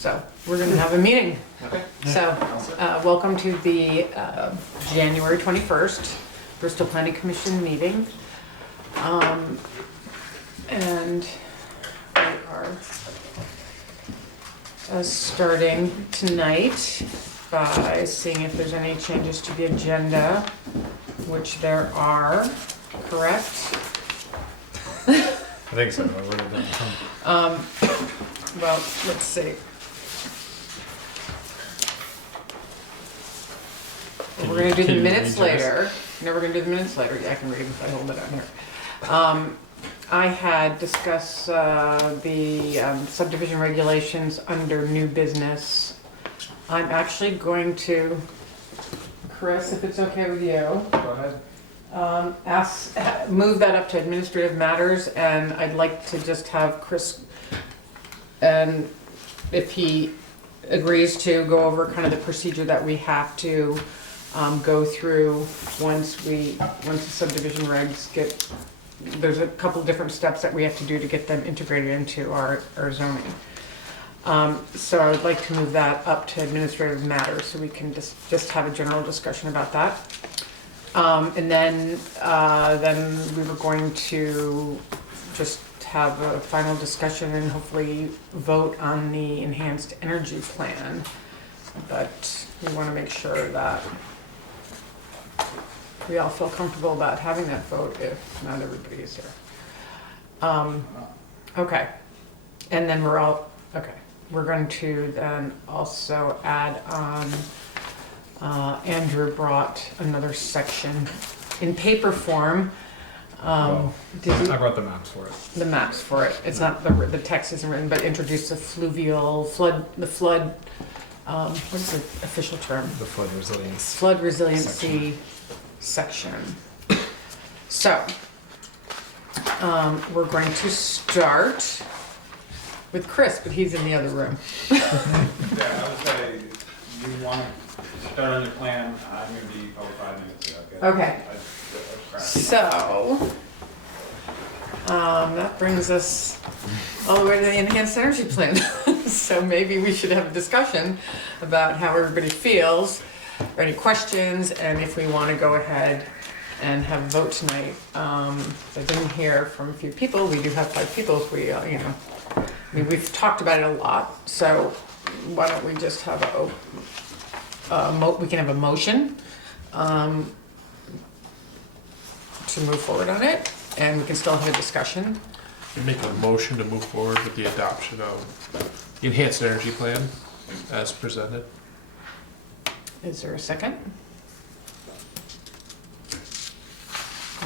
So we're gonna have a meeting. Okay. So, welcome to the January 21st Bristol Planning Commission meeting. And we are starting tonight by seeing if there's any changes to the agenda, which there are, correct? I think so. I wrote it down. Well, let's see. We're gonna do the minutes later. No, we're gonna do the minutes later. Yeah, I can read if I hold it on here. I had discussed the subdivision regulations under new business. I'm actually going to, Chris, if it's okay with you. Go ahead. Move that up to administrative matters, and I'd like to just have Chris, and if he agrees to go over kind of the procedure that we have to go through once the subdivision regs get, there's a couple different steps that we have to do to get them integrated into our zoning. So I would like to move that up to administrative matters so we can just have a general discussion about that. And then we were going to just have a final discussion and hopefully vote on the enhanced energy plan. But we want to make sure that we all feel comfortable about having that vote if not everybody is here. Okay. And then we're going to then also add on, Andrew brought another section in paper form. I brought the maps for it. The maps for it. It's not, the text isn't written, but introduce the flood, what is the official term? The flood resilience. Flood resiliency section. So, we're going to start with Chris, but he's in the other room. Yeah, I would say you want to start on your plan. I'm going to be over 5 minutes. Okay. So, that brings us all the way to the enhanced energy plan. So maybe we should have a discussion about how everybody feels, or any questions, and if we want to go ahead and have a vote tonight. I didn't hear from a few people. We do have 5 people if we, I mean, we've talked about it a lot, so why don't we just have we can have a motion to move forward on it, and we can still have a discussion. You make a motion to move forward with the adoption of the enhanced energy plan as presented. Is there a second?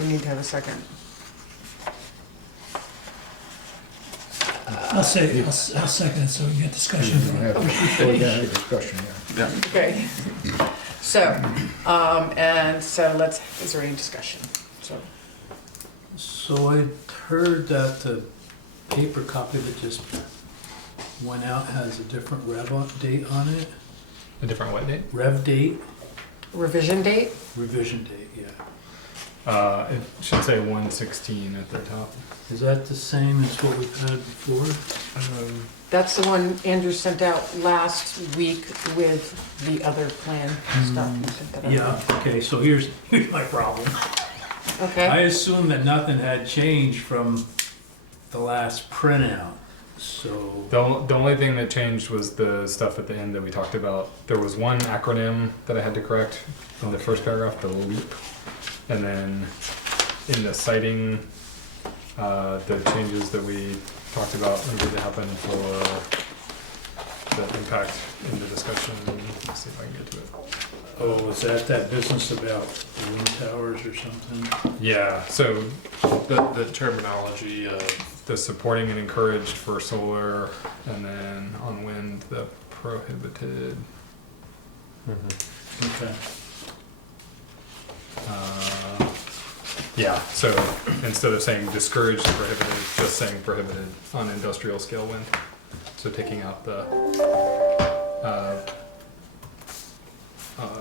We need to have a second. I'll second it so we can get discussion. We're gonna have a discussion, yeah. Okay. So, is there any discussion? So I heard that the paper copy that just went out has a different rev date on it. A different what date? Rev date, Revision date? revision date, yeah. It should say 116 at the top. Is that the same as what we've had before? That's the one Andrew sent out last week with the other plan stuff. You sent that out. Yeah, okay, so here's my problem. I Okay, assumed that nothing had changed from the last printout, so. The only thing that changed was the stuff at the end that we talked about. There was one acronym that I had to correct in the first paragraph, the LEAP. And then in the citing, the changes that we talked about needed to happen for the impact in the discussion. Let's see if I can get to it. Oh, is that business about wind towers or something? Yeah, so The terminology, the supporting and encouraged for solar, and then on wind, the prohibited. Okay. Yeah, so instead of saying discouraged and prohibited, just saying prohibited on industrial scale wind. So taking out the,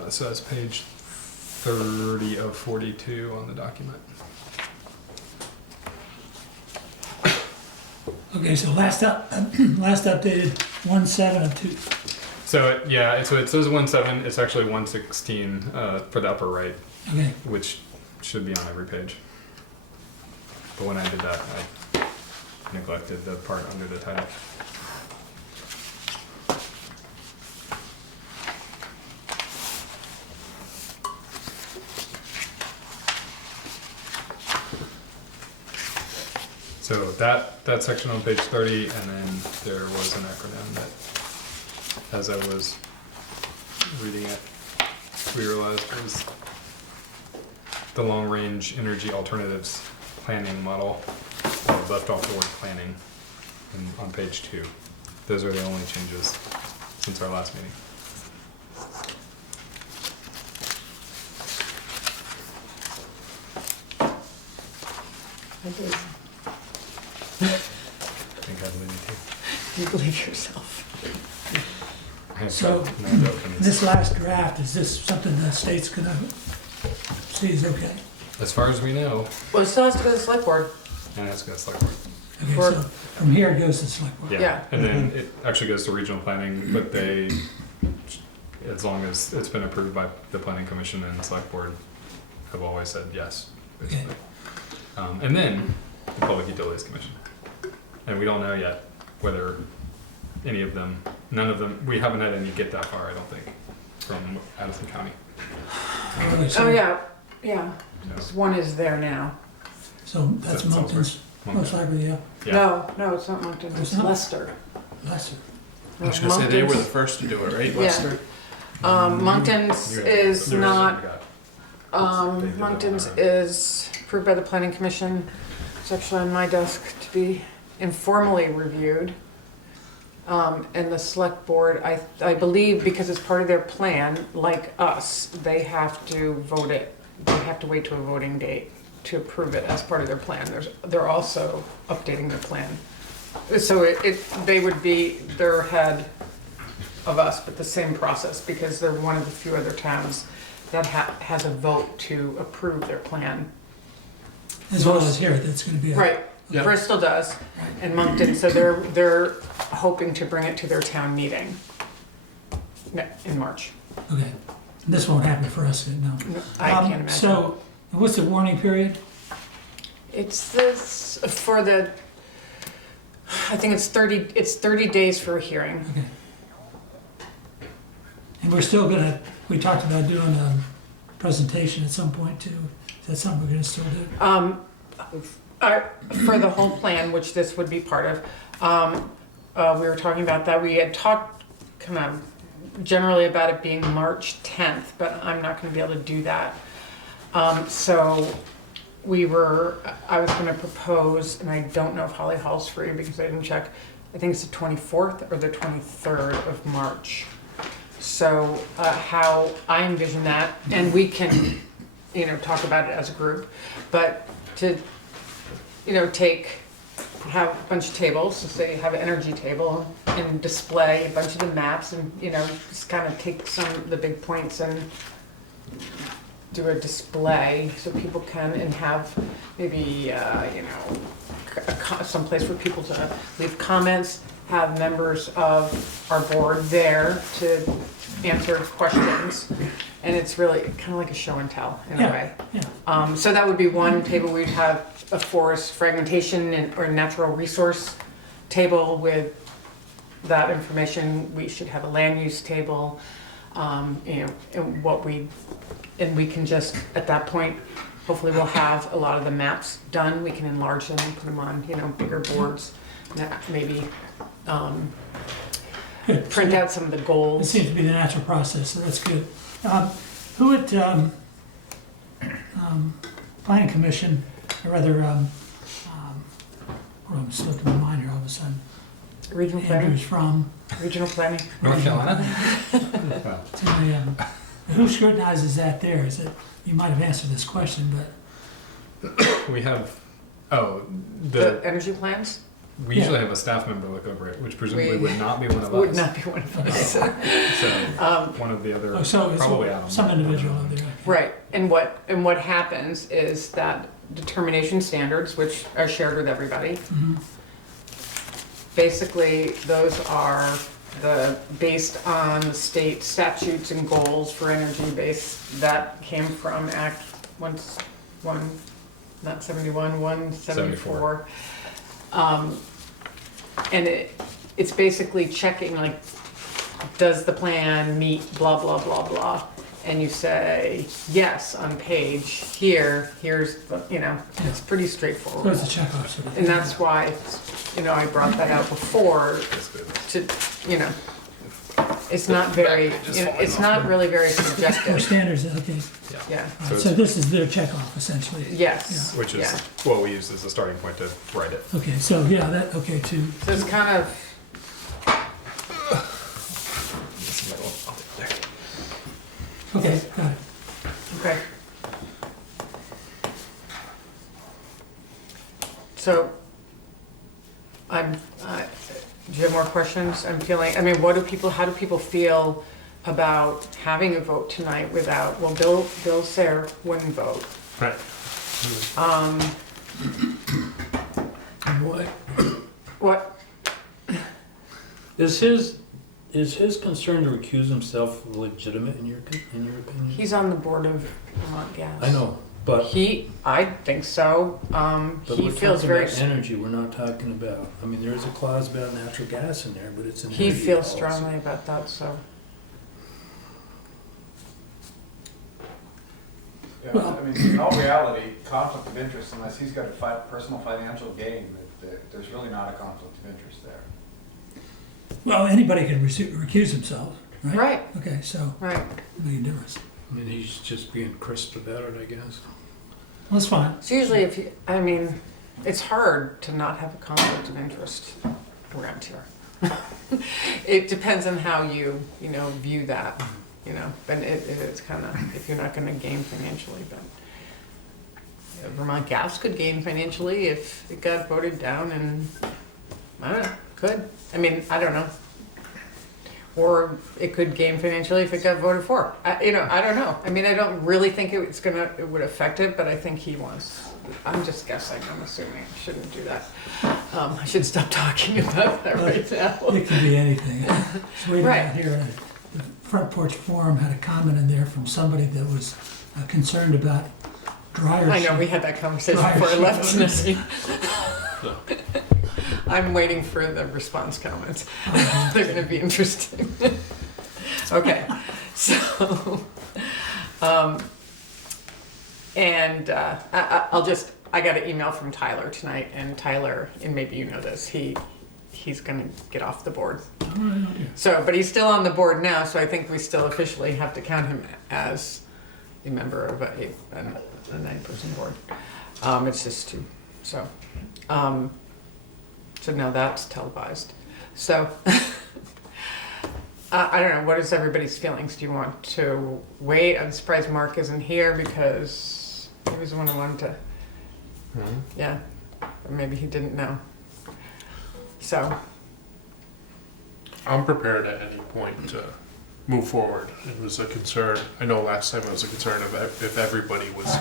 so that's page 30 of 42 on the document. Okay, so last updated 1/7 of 2. So so it says 1/7. It's actually 1/16 for the upper right, Okay, which should be on every page. But when I did that, I neglected the part under the title. So that section on page 30, and then there was an acronym that, as I was reading it, we realized was the Long Range Energy Alternatives Planning Model. I left off the word planning on page 2. Those are the only changes since our last meeting. I think I believe You believe yourself. you too. I have So, tried not to open this last draft, is this something the state's gonna see is okay? As far as we know, Well, it still has to go to the select board. and that's gonna select board. Okay, For- so from here it goes to select board. Yeah. And then it actually goes to regional planning, but they, as long as it's been approved by the planning commission and the select board, have always said yes, basically. And then the public utilities commission. And we don't know yet whether any of them, none of them, we haven't had any get that far, I don't think, from Addison County. Okay, so- Oh, yeah, yeah. No. This one is there now. So that's That's Moncton's, most likely, yeah, Yeah. No, it's not Moncton, It's it's not? Leicester. lesser. I was gonna say, they were the Moncton's- first to do it, right, Yeah. Lester? Moncton's You- is there not, we got- They did Moncton's that. is approved by the planning commission. It's actually on my desk to be informally reviewed. And the select board, I believe, because it's part of their plan, like us, they have to vote it. They have to wait to a voting date to approve it as part of their plan. They're also updating their plan. So they would be, they're ahead of us, but the same process, because they're one of the few other towns that has a vote to approve their plan. As well as here, that's gonna be a. Right, Yeah. Bristol does, and Moncton, so they're hoping to bring it to their town meeting in March. Okay, this won't happen for us, no. I can't imagine. So, what's the warning period? It's this, for the, I think it's 30 days for a hearing. Okay. And we're still gonna, we talked about doing a presentation at some point too. Is that something we're gonna still do? For the whole plan, which this would be part of, we were talking about that. We had talked kind of generally about it being March 10th, but I'm not gonna be able to do that. So I was gonna propose, and I don't know if Holly Hall's free because I didn't check, I think it's the 24th or the 23rd of March. So how I envision that, and we can, talk about it as a group, but to, have a bunch of tables, so say have an energy table and display a bunch of the maps and, just kind of take some of the big points and do a display so people can, and have maybe, some place for people to leave comments, have members of our board there to answer questions. And it's really kind of like a show and tell in a way. Yeah, So that would be one table. We'd have a forest fragmentation or natural resource table with that information. We should have a land use table, and we can just, at that point, hopefully we'll have a lot of the maps done. We can enlarge them and put them on, bigger boards. Maybe good. print out some of the It goals. seems to be the natural process, so that's good. Who at, planning commission, or rather, I'm slipping my mind here all of a sudden. Regional planning, Andrew's from, regional planning. North Carolina? it's in the, who scrutinizes that there? Is it, you might have answered this question, but, We have, The energy plans we usually have a staff member look over it, which presumably We- would not be one of us. would not be one of us. So, one of the other, oh, so probably Adam. it's some individual over there. Right, and what happens is that determination standards, which are shared with everybody, Mhm. basically, those are based on state statutes and goals for energy base, that came from Act not 71, 174. And it's basically checking, like, does the plan meet blah, blah, blah, blah? And you say, yes, on page here's the, it's pretty So straightforward. it's a checkoff sort of And thing. that's why, I brought that out before to, it's not very, it's not really very Or subjective. standards, okay. Yeah, All right, so this is their checkoff essentially. yes. Which is Yeah. what we use as a starting point to write it. Okay, so yeah, that, okay, too. So it's kind of, Okay, got it. okay. So, do you have more questions? I'm feeling, how do people feel about having a vote tonight without, well, Bill Sayre wouldn't vote. Right. What, Is his concern to recuse himself legitimate in your opinion? he's on the board of Vermont Gas. I know, but I think so. but He we're feels talking very, about energy. We're not talking about. I mean, there is a clause about natural gas in there, but it's an he energy feels policy. strongly about that, so. Yeah, I mean, in all reality, conflict of interest, unless he's got a personal financial gain, there's really not a conflict of interest there. Well, anybody can recuse himself, right? Right, Okay, so, right. make a difference. I mean, he's just being crisp about it, I guess. Well, that's fine. So usually it's hard to not have a conflict of interest around here. It depends on how you, view that, but it's kind of, if you're not gonna gain financially, but Vermont Gas could gain financially if it got voted down and, I don't know, could. I don't know. Or it could gain financially if it got voted for. I don't know. I don't really think it would affect it, but I think he wants, I'm just guessing, I'm assuming. I shouldn't do that. I should stop talking about that right now. It can be anything. So wait Right. out here, the Front Porch Forum had a comment in there from somebody that was concerned about dryer I know, we sheet. had that conversation Right. before I left tonight. I'm waiting for the response comments. They're gonna be interesting. Okay, so, I got an email from Tyler tonight, and Tyler, and maybe you know this, he's gonna get off the board. All right, okay. So, but he's still on the board now, so I think we still officially have to count him as a member of a 9-person board. It's just two, so, so now that's televised. So, I don't know, what is everybody's feelings? Do you want to wait? I'm surprised Mark isn't here because he was the one who wanted to, yeah, or maybe he didn't know. So, I'm prepared at any point to move forward. It was a concern. I know last time it was a concern of if everybody was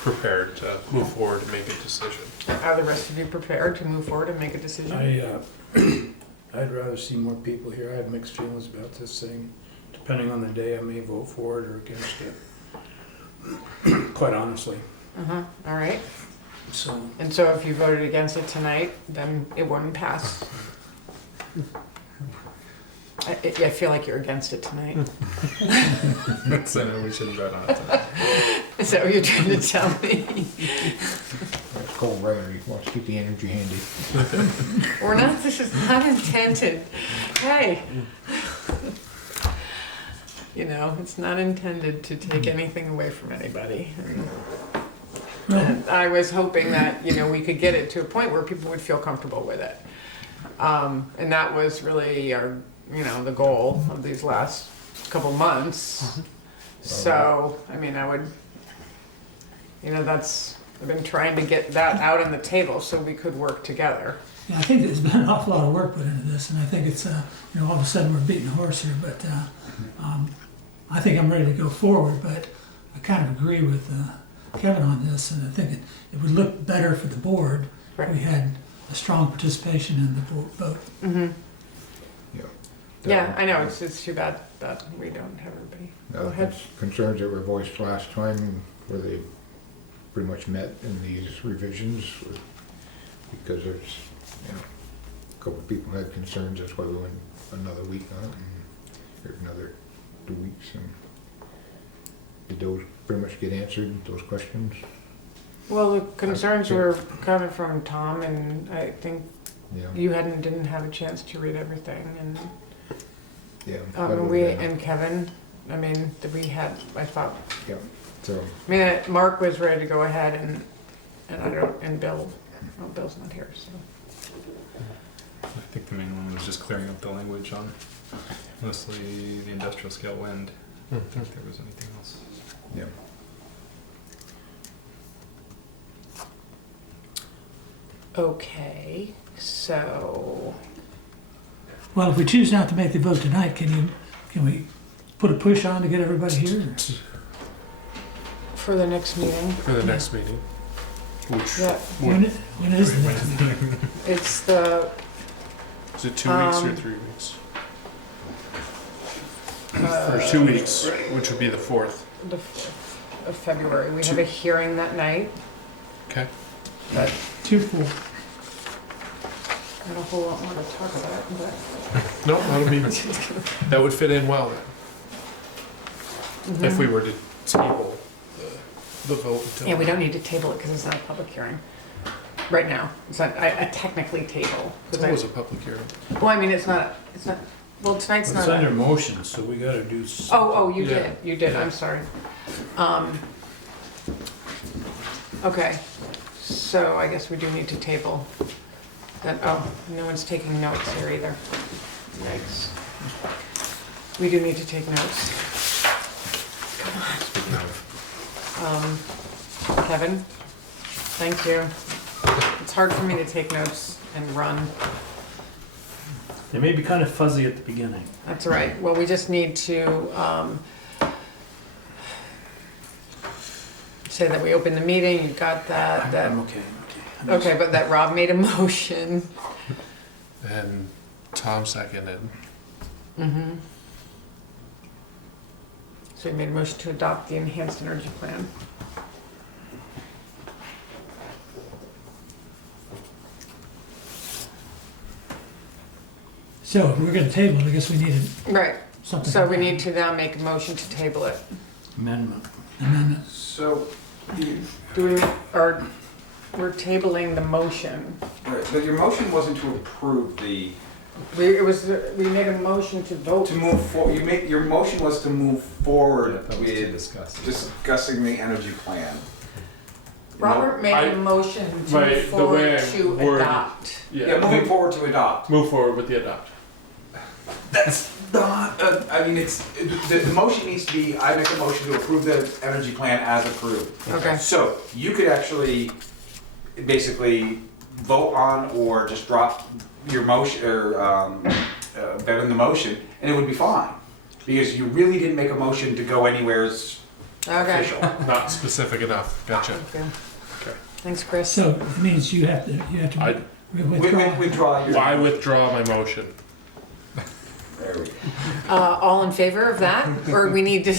prepared to move forward and make a decision. are the rest of you prepared to move forward and make a decision? I'd rather see more people here. I have mixed feelings about this thing. Depending on the day, I may vote for it or against it. Quite honestly. All right. So, And so if you voted against it tonight, then it wouldn't pass. I feel like you're against it tonight. So no, we shouldn't vote on it tonight. Is that what you're trying to tell me? It's cold weather, he wants to keep the energy handy. We're not, this is not intended. Hey. It's not intended to take anything away from anybody. And I was hoping that, we could get it to a point where people would feel comfortable with it. And that was really our, the goal of these last couple months. So, I would, I've been trying to get that out on the table so we could work together. Yeah, I think there's been an awful lot of work put into this, and I think it's, all of a sudden we're beating a horse here, but I think I'm ready to go forward, but I kind of agree with Kevin on this, and I think it would look better for the board if we had a strong participation in the vote. Mm-hmm. Yeah, I know, it's too bad that we don't have everybody. Go ahead. Concerns that were voiced last time, were they pretty much met in these revisions? Because there's, you know, a couple of people had concerns, that's why we went another week on it, and there's another 2 weeks, and did those pretty much get answered, those questions? Well, the concerns were coming from Tom, and I think Yeah, you didn't have a chance to read everything, and yeah. and Kevin, I mean, we had, I thought, Yeah, so, I mean, Mark was ready to go ahead, and I don't, and Bill, well, Bill's not here, so. I think the main one was just clearing up the language on mostly the industrial scale wind. I don't think there was anything else. yeah. Okay, so, Well, if we choose not to make the vote tonight, can we put a push on to get everybody here? for the next meeting, For the next meeting, which, yeah, When is the next meeting? it's the, is it 2 weeks or 3 weeks? Or 2 weeks, which would be the 4th. the 5th of February. We have a hearing that night, Okay. but 2-4. not a whole lot more to talk about, but. No, that'll be, that would fit in well then, if we were to table the vote until. Yeah, we don't need to table it because it's not a public hearing right now. It's not, I technically table. It's always a public hearing. Well, I mean, it's not, well, tonight's It's not. under motion, so we gotta do something. Oh, you Yeah. did, I'm sorry. Okay, so I guess we do need to table that, no one's taking notes here either. Yikes. We do need to take notes. Kevin, thank you. It's hard for me to take notes and run. They may be kind of fuzzy at the beginning. That's all right. Well, we just need to say that we opened the meeting, you got that, I'm okay, I'm okay. okay, but that Rob made a motion. And Tom seconded. Mm-hmm. So you made a motion to adopt the enhanced energy plan. So if we're gonna table it, I guess we need Right, something. so we need to now make a motion to table it. Amendment. Amendment. So, Do we, or, we're tabling the motion. right, but your motion wasn't to approve the, We made a motion to vote. to move for, your motion was to move forward That was to with discuss. discussing the energy plan. Robert made I- a motion to right, move the way forward I to worded- adopt. Yeah, moving forward to adopt. Move forward with the adopt. That's not, I mean, the motion needs to be, I make a motion to approve the energy plan as approved. Okay. So you could actually basically vote on or just drop your motion, or vote in the motion, and it would be fine. Because you really didn't make a motion to go anywhere Okay. official. Not specific enough. Gotcha. Okay. Okay. Thanks, Chris. So it means you have to I- withdraw. Withdraw your. I withdraw my motion. There we go. All in favor of that? Or do we need to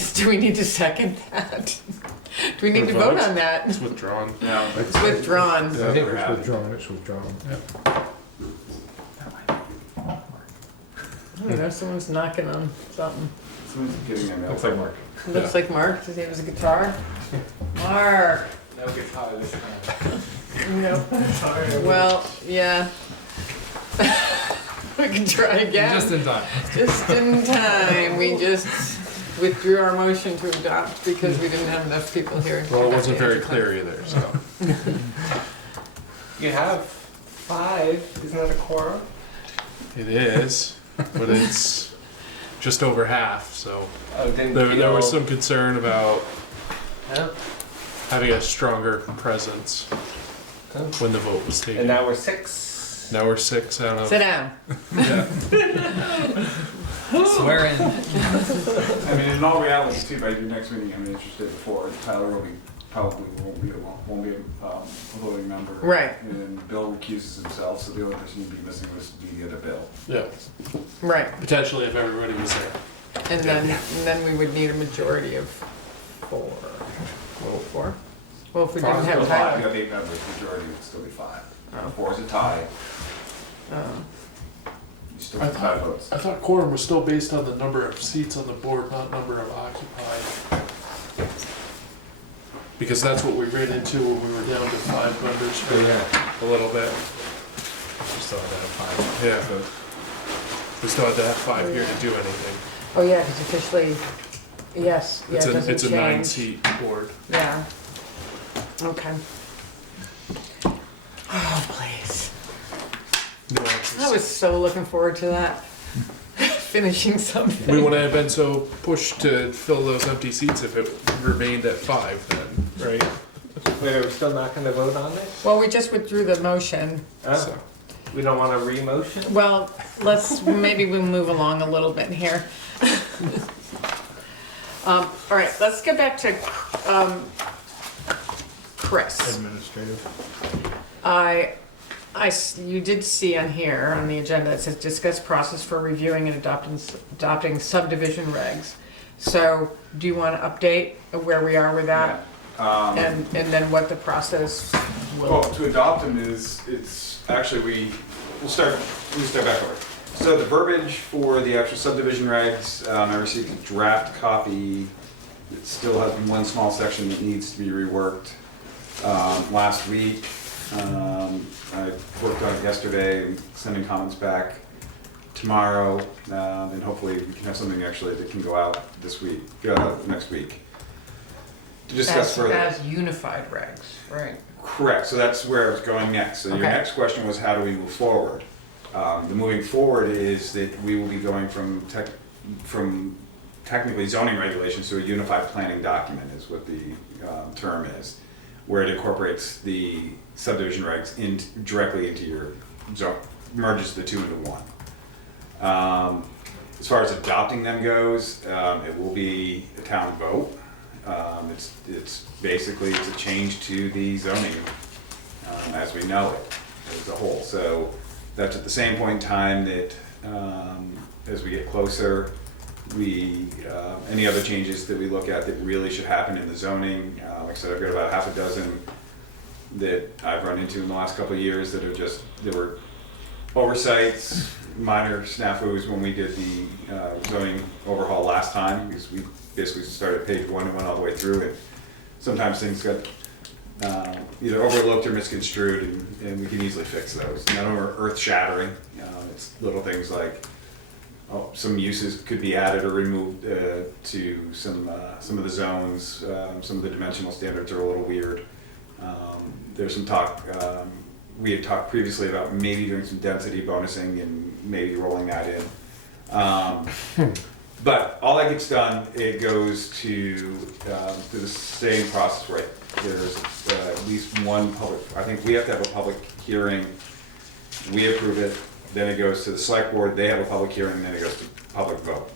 second that? Do we need to vote on that? It's withdrawn. No. It's withdrawn. I think it's withdrawn, it's withdrawn. I don't know, someone's knocking on something. Someone's giving me a mail. Looks like Mark. Looks like Mark. Does he have his guitar? Mark. No guitar this time. No. Well, yeah. We can try again. Just in time. Just in time. We just withdrew our motion to adopt because we didn't have enough people here. Well, it wasn't very clear either, so. You have 5, isn't that a quorum? It is, but it's just over half, so. Oh, didn't There was feel- some concern about Yeah. having a stronger presence Oh. when the vote was taken. And now we're 6. Now we're 6 out of. Sit down. Swear in. I mean, in all reality too, by your next meeting, I'm interested before Tyler will be probably won't be a voting member. Right. And Bill recuses himself, so the only person you'd be missing was the other Bill. Yeah, Right, potentially if everybody was there. and then we would need a majority of 4. Well, 4? Well, if we didn't have You time. have 8 members, majority would still be 5. Oh. 4 is a tie, Oh. you still have 5 votes. I thought quorum was still based on the number of seats on the board, not number of occupied. Because that's what we ran into when we were down to 5 members for Yeah. a little bit. We still had to have 5. Yeah. So We still had to have 5 here to do anything. Oh, yeah, because officially, yes, yeah, it doesn't change. It's a 9-seat board. Yeah. Okay. Oh, please. Nuances. I was so looking forward to that. Finishing something. We wouldn't have been so pushed to fill those empty seats if it remained at 5 then, right? Wait, are we still not gonna vote on it? Well, we just withdrew the motion. Oh, So, we don't want a re-motion? Well, maybe we'll move along a little bit here. All right, let's get back to Chris. Administrative. You did see on here, on the agenda, it says discuss process for reviewing and adopting subdivision regs. So, do you want to update where we are with that? And then what the process Well, will, to adopt them it's actually, we'll start back over. So the verbiage for the actual subdivision regs, I received a draft copy. It still has one small section that needs to be reworked. Last week, I worked on it yesterday, and sending comments back tomorrow, and hopefully we can have something actually that can go out this week, next week. To discuss further. as unified regs, right? Correct, so that's where I was going next. So your Okay. next question was how do we move forward? The moving forward is that we will be going from technically zoning regulations to a unified planning document is what the term is, where it incorporates the subdivision regs directly into your zone, merges the two into one. As far as adopting them goes, it will be a town vote. It's basically a change to the zoning as we know it as a whole. So that's at the same point in time that as we get closer, any other changes that we look at that really should happen in the zoning, like I said, I've got about half a dozen that I've run into in the last couple of years that were oversights, minor snafus when we did the zoning overhaul last time, because we basically started page 1 and went all the way through, and sometimes things got either overlooked or misconstrued, and we can easily fix those. None of them are earth-shattering. It's little things like some uses could be added or removed to some of the zones. Some of the dimensional standards are a little weird. There's some talk, we had talked previously about maybe doing some density bonusing and maybe rolling that in. But all that gets done, it goes to the same process where there's at least one public, I think we have to have a public hearing, we approve it, then it goes to the select board, they have a public hearing, then it goes to public vote.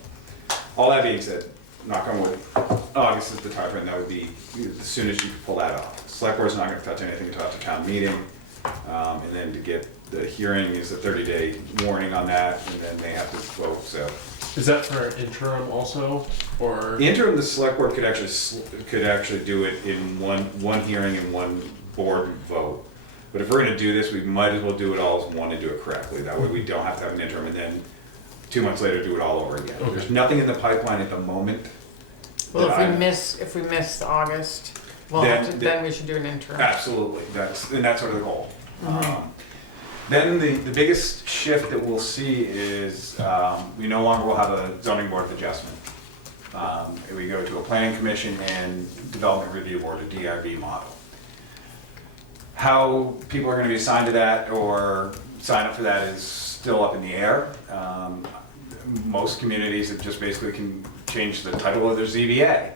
All that being said, knock on wood, August is the time frame that would be as soon as you can pull that off. Select board's not gonna touch anything until after town meeting, and then to get the hearing is a 30-day warning on that, and then they have to vote, so. Is that for an interim also, or? The interim, the select board could actually do it in one hearing and one board vote. But if we're gonna do this, we might as well do it all as one and do it correctly. That way we don't have to have an interim and then 2 months later do it all over again. Okay. There's nothing in the pipeline at the moment. Well, that if we miss August, then we should do an interim. Absolutely, that's sort of the goal. Then the biggest shift that we'll see is we no longer will have a zoning board of adjustment. We go to a planning commission and development review board, a DRB model. How people are going to be assigned to that or sign up for that is still up in the air. Most communities have just basically can change the title of their ZBA.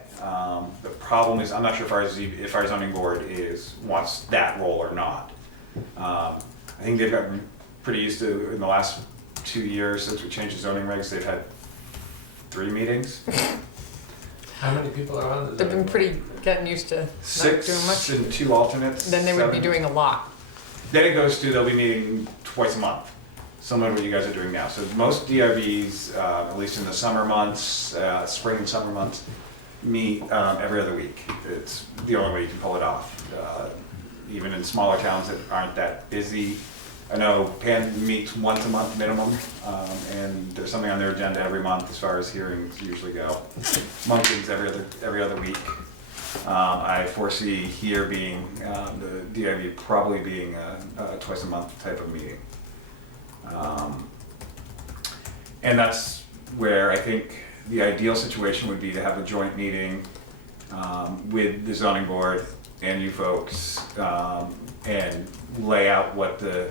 The problem is, I'm not sure if our zoning board wants that role or not. I think they've gotten pretty used to, in the last 2 years since we changed the zoning regs, they've had 3 meetings. How many people are on the They've been zoning board? pretty getting used to not doing Six much. and 2 alternates. Then they would be 7. doing a lot. Then it goes to, they'll be meeting twice a month, similar to what you guys are doing now. So most DRBs, at least in the summer months, spring and summer months, meet every other week. It's the only way you can pull it off. Even in smaller towns that aren't that busy. I know Pan meets once a month minimum, and there's something on their agenda every month as far as hearings usually go. Moncton's every other week. I foresee here being, the DIV probably being a twice a month type of meeting. And that's where I think the ideal situation would be to have a joint meeting with the zoning board and you folks, and lay out what the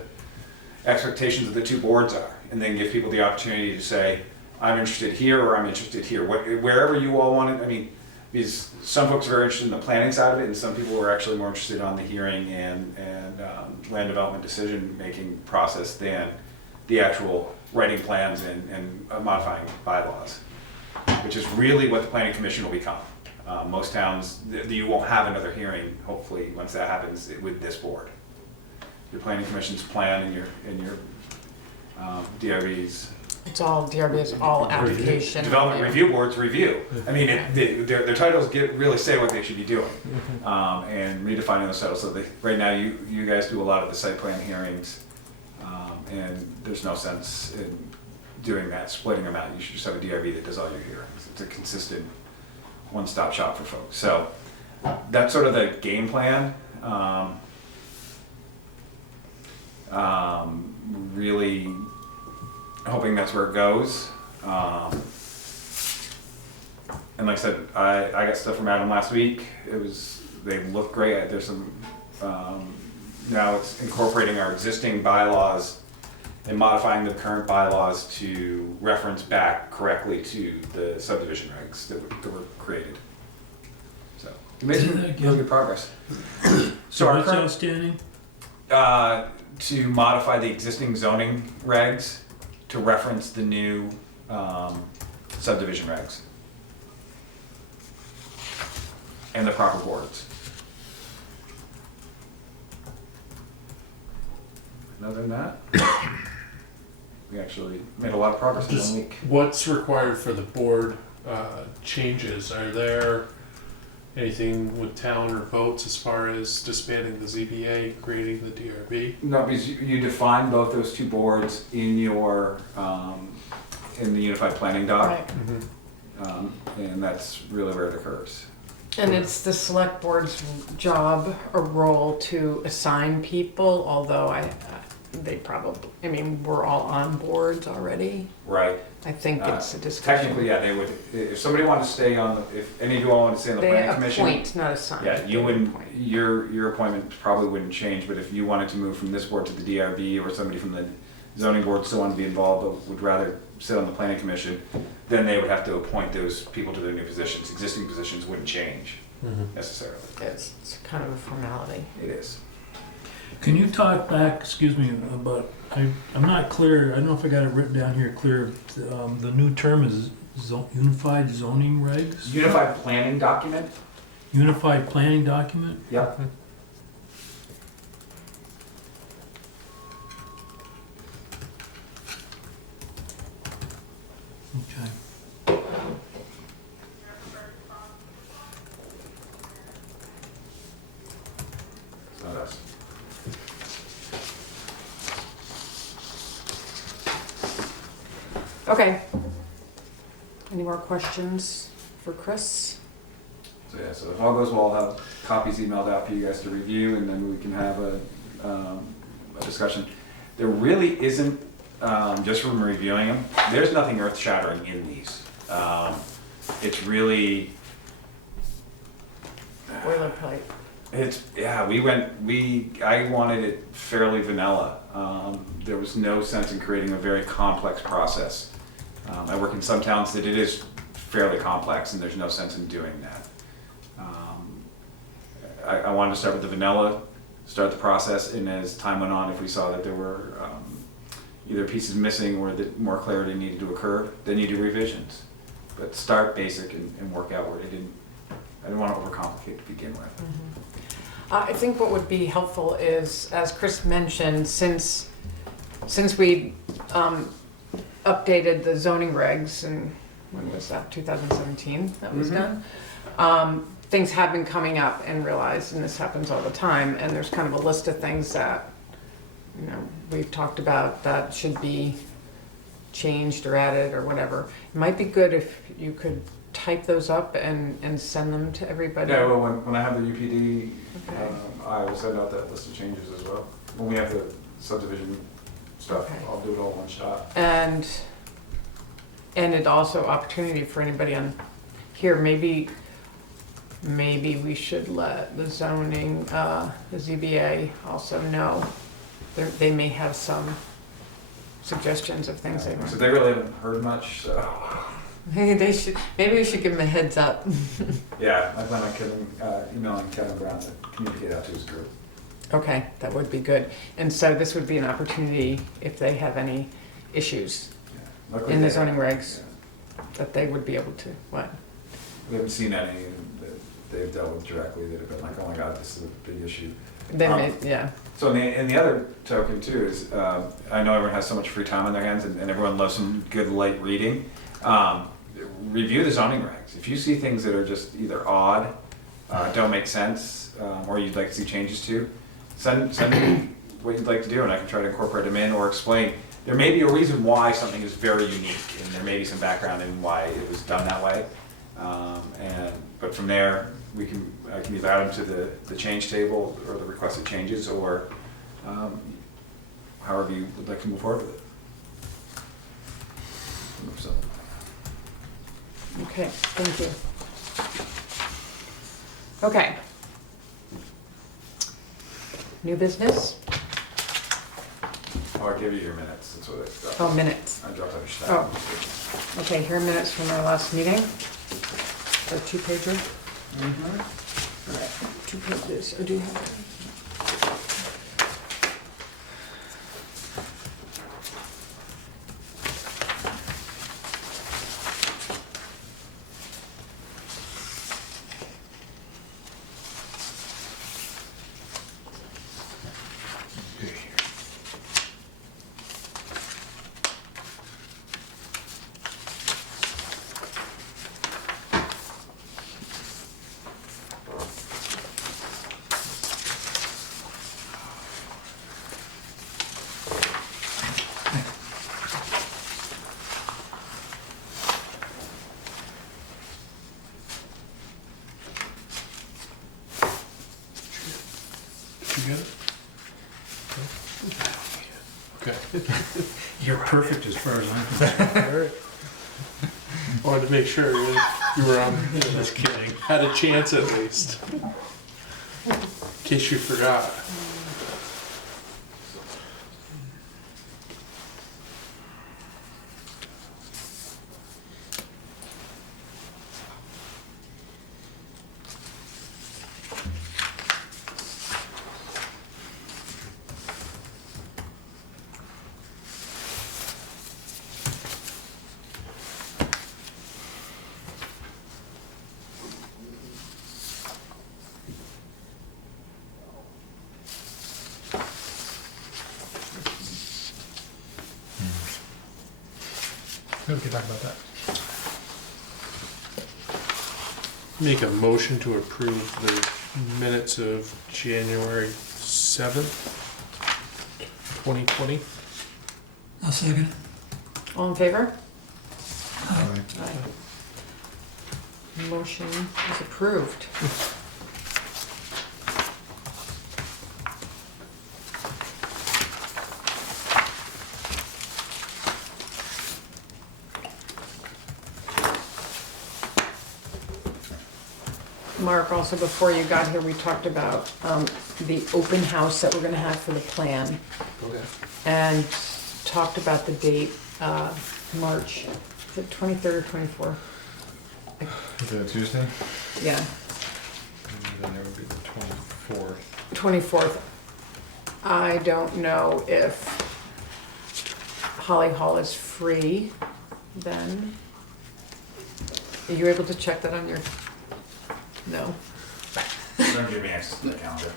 expectations of the two boards are, and then give people the opportunity to say, I'm interested here or I'm interested here. Wherever you all want it, I mean, because some folks are very interested in the planning side of it, and some people are actually more interested on the hearing and land development decision-making process than the actual writing plans and modifying bylaws, which is really what the planning commission will become. Most towns, you won't have another hearing, hopefully, once that happens with this board. Your planning commission's plan and your DRB's. It's all, DRB is all application. Development review boards review. I mean, their titles really say what they should be doing, and redefining those titles. So right now, you guys do a lot of the site plan hearings, and there's no sense in doing that, splitting them out. You should just have a DRB that does all your hearings. It's a consistent one-stop shop for folks. So that's sort of the game plan. Really hoping that's where it goes. And like I said, I got stuff from Adam last week. They look great. There's some, now it's incorporating our existing bylaws and modifying the current bylaws to reference back correctly to the subdivision regs that were created. So, making really good progress. So our what's current, outstanding? to modify the existing zoning regs to reference the new subdivision regs and the proper boards. And other than that, we actually made a lot of progress in Just 1 week. what's required for the board changes? Are there anything with town or votes as far as disbanding the ZBA, creating the DRB? No, because you define both those two boards in your, in the unified planning doc. Right. And that's really where it occurs. And it's the select board's job or role to assign people, although they probably, I mean, we're all on boards already. Right. I think it's a discussion. Technically, yeah, they would, if somebody wanted to stay on, if any of you all want to stay on the They planning commission. appoint, not assign. Yeah, you They wouldn't, appoint. your appointment probably wouldn't change, but if you wanted to move from this board to the DRB, or somebody from the zoning board still wanted to be involved but would rather sit on the planning commission, then they would have to appoint those people to their new positions. Existing positions wouldn't change necessarily. It's kind of a formality. It is. Can you talk back, excuse me, about, I'm not clear, I don't know if I got it written down here clear, the new term is unified zoning regs? Unified planning document? Unified planning document? Yep. Okay. It's not us. Okay. Any more questions for Chris? So yeah, so if all goes well, I'll have copies emailed out for you guys to review, and then we can have a discussion. There really isn't, just from reviewing them, there's nothing earth-shattering in these. It's really, Boilerplate. I wanted it fairly vanilla. There was no sense in creating a very complex process. I work in some towns that it is fairly complex, and there's no sense in doing that. I wanted to start with the vanilla, start the process, and as time went on, if we saw that there were either pieces missing or that more clarity needed to occur, then you do revisions. but start basic and work out where I didn't want to overcomplicate to begin with. I think what would be helpful is, as Chris mentioned, since we updated the zoning regs, and when was that, 2017 that was done? Things have been coming up and realized, and this happens all the time, and there's kind of a list of things that, you know, we've talked about that should be changed or added or whatever. It might be good if you could type those up and send them to everybody. Yeah, well, when I have the UPD, Okay. I will send out that list of changes as well. When we have the subdivision stuff, Okay. I'll do it all in one shot. And it also opportunity for anybody on here, maybe we should let the zoning, the ZBA also know. They may have some suggestions of things they So want. they really haven't heard much, so. Maybe we should give them a heads up. Yeah, I plan on emailing Kevin Brown to communicate out to his group. Okay, that would be good. And so this would be an opportunity if they have any issues Yeah. Luckily in the they- zoning regs, yeah. that they would be able to, what? We haven't seen any that they've dealt with directly that have been like, oh my God, this is a big issue. They may, yeah. So and the other token too is, I know everyone has so much free time on their hands and everyone loves some good light reading. Review the zoning regs. If you see things that are just either odd, don't make sense, or you'd like to see changes to, send me what you'd like to do and I can try to incorporate them in or explain. There may be a reason why something is very unique and there may be some background in why it was done that way. But from there, I can either add them to the change table or the requested changes, or however you would like to move forward with it. So, Okay, thank you. Okay. New business? oh, I'll give you your minutes, that's what I dropped. Oh, minutes. I dropped out your stack. Oh. Okay, here are minutes from our last meeting. Or two-pager. All right, 2 pages. Or do you have? You get it? Okay. You're perfect as far as I'm concerned. All right. Wanted to make sure you were on, Just kidding. had a chance at least. In case you forgot. We can talk about that. Make a motion to approve the minutes of January 7th, 2020. I'll second it. All in favor? Aye. Aye. Motion is approved. Mark, also before you got here, we talked about the open house that we're gonna have for the plan, Okay. and talked about the date, March, is it 23rd or 24th? Is it a Tuesday? Yeah, And then it would be the 24th. 24th. I don't know if Holly Hall is free then. Are you able to check that on your, no? Don't give me access to that calendar.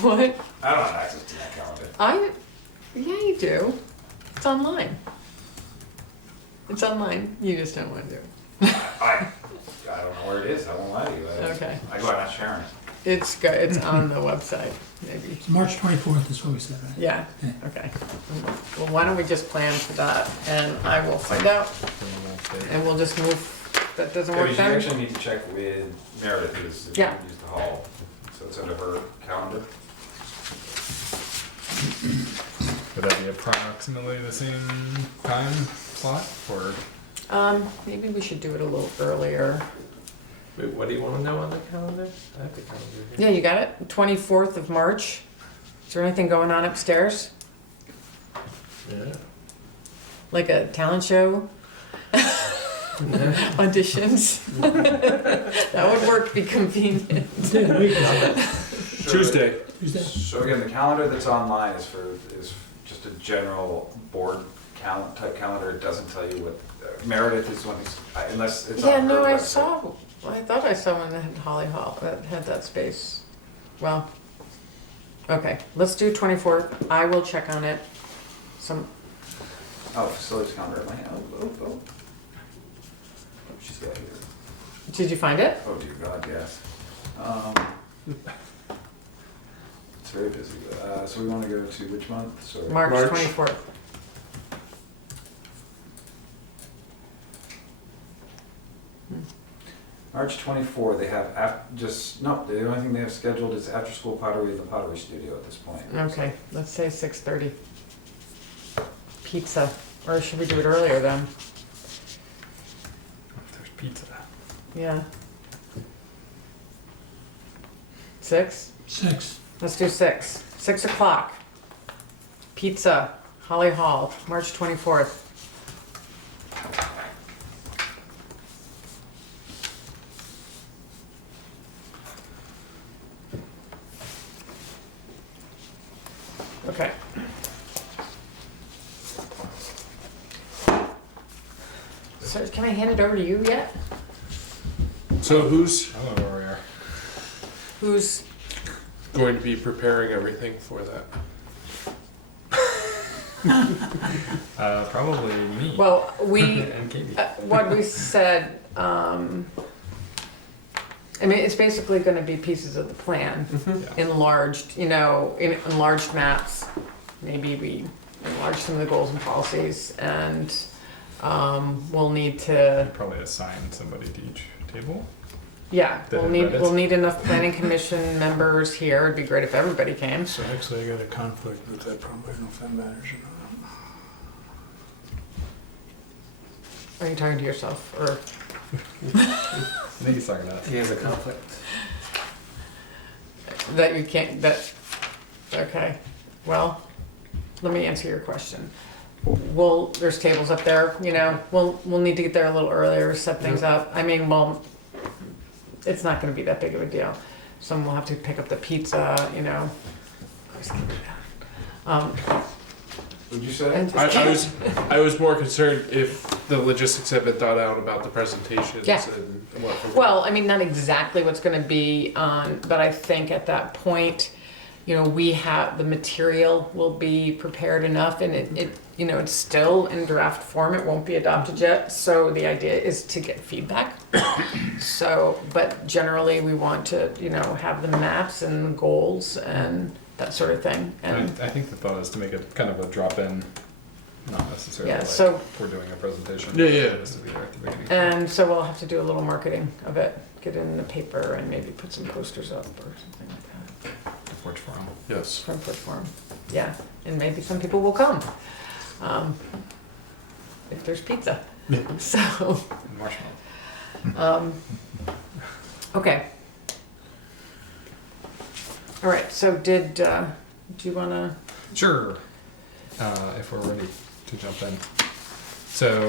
What? I don't have access to that calendar. Yeah, you do. It's online. It's online. You just don't want to do it. I don't know where it is. I won't lie to you. Okay. I go out not sharing it. It's on the website, maybe. It's March 24th is what we said, right? Yeah, Okay. okay. Well, why don't we just plan for that, and I will find out, and we'll just move, that doesn't work You then? actually need to check with Meredith, who's Yeah. used the hall. So it's under her calendar. Would that be approximately the same time slot, or? Maybe we should do it a little earlier. Wait, what do you want to know on the calendar? I have the calendar here. Yeah, you got it? 24th of March. Is there anything going on upstairs? Yeah. Like a talent show? Auditions? That would work, be convenient. Day of the week is it? Tuesday. Tuesday? So again, the calendar that's online is just a general board type calendar. It doesn't tell you what, Meredith is one who's, unless it's Yeah, on her no, I website. thought I saw one that had Holly Hall, that had that space. Well, okay, let's do 24th. I will check on it. Oh, facilities calendar. Oh, she's got it here. Did you find it? Oh dear God, yes. It's very busy. So we want to go to which month? Sorry. March March. 24th. March 24, they have the only thing they have scheduled is after school pottery in the pottery studio at this point. Okay, let's say 6:30. Pizza, or should we do it earlier then? There's pizza. Yeah. 6? 6. Let's do 6. 6 o'clock. Pizza, Holly Hall, March 24th. Okay. So can I hand it over to you yet? So who's I don't know where we are. Who's, going to be preparing everything for that? Probably me. well, we, and Katie. what we said, I mean, it's basically gonna be pieces of the plan, Yeah. enlarged, you know, in enlarged maps. Maybe we enlarge some of the goals and policies, and, we'll need to, Probably assign somebody to each table. yeah, That have read it. we'll need enough planning commission members here. It'd be great if everybody came. So actually, I got a conflict with that problem. I don't know if that matters or not. Are you talking to yourself, or? I think he's talking about. He has a conflict. That you can't, that, okay, well, let me answer your question. There's tables up there, you know, we'll need to get there a little earlier, set things up. I mean, well, it's not gonna be that big of a deal. Someone will have to pick up the pizza, you know. Would you say? And I was more concerned if the logistics have been thought out about the presentations Yeah. and what. Well, I mean, not exactly what's gonna be on, but I think at that point, you know, we have, the material will be prepared enough, and it, you know, it's still in draft form, it won't be adopted yet, so the idea is to get feedback. So, but generally, we want to, you know, have the maps and goals and that sort of thing, and, I think the thought is to make it kind of a drop-in, not necessarily Yeah, like so- if we're doing a presentation. Yeah, yeah. This would be there at the beginning. and so we'll have to do a little marketing of it, get it in the paper and maybe put some posters up or something like that. The Forge Forum. Yes. Front foot forum, yeah, and maybe some people will come. If there's pizza. So, And marshmallow. okay. All right, so do you wanna, Sure. If we're ready to jump in. So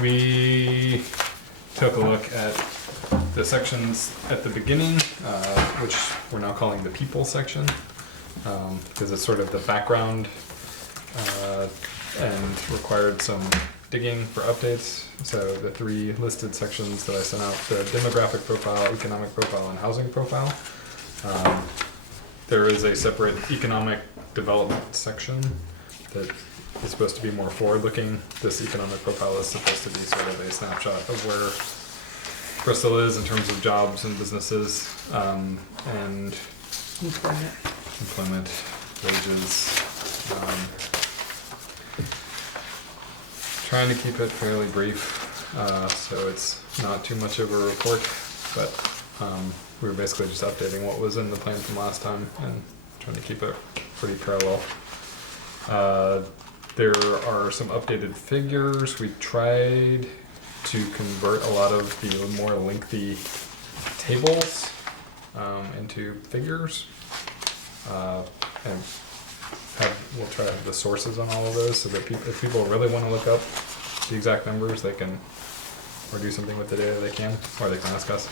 we took a look at the sections at the beginning, which we're now calling the people section, because it's sort of the background and required some digging for updates. So the 3 listed sections that I sent out, the demographic profile, economic profile, and housing profile. There is a separate economic development section that is supposed to be more forward-looking. This economic profile is supposed to be sort of a snapshot of where Bristol is in terms of jobs and businesses, and employment, wages. Trying to keep it fairly brief, so it's not too much of a report, but we were basically just updating what was in the plan from last time and trying to keep it pretty parallel. There are some updated figures. We tried to convert a lot of the more lengthy tables into figures, and we'll try to have the sources on all of those so that if people really want to look up the exact numbers, they can, or do something with the data, they can, or they can ask us.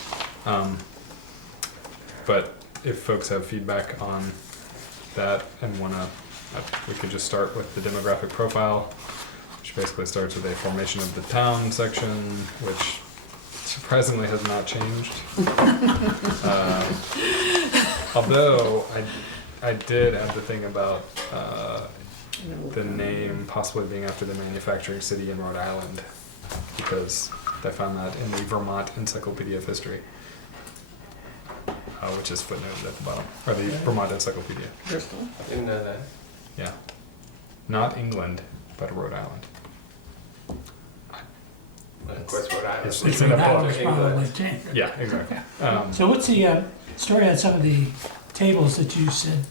But if folks have feedback on that and we could just start with the demographic profile, which basically starts with a formation of the town section, which surprisingly has not changed. Although I did have the thing about the name possibly being after the manufacturing city in Rhode Island, because I found that in the Vermont Encyclopedia of History, which is footnoted at the bottom, or the Vermont Encyclopedia. Bristol. I didn't know that. Yeah. Not England, but Rhode Island. Of course, Rhode Island. It's Which in we the now book. is probably changed. Yeah, exactly. So what's the story on some of the tables that you said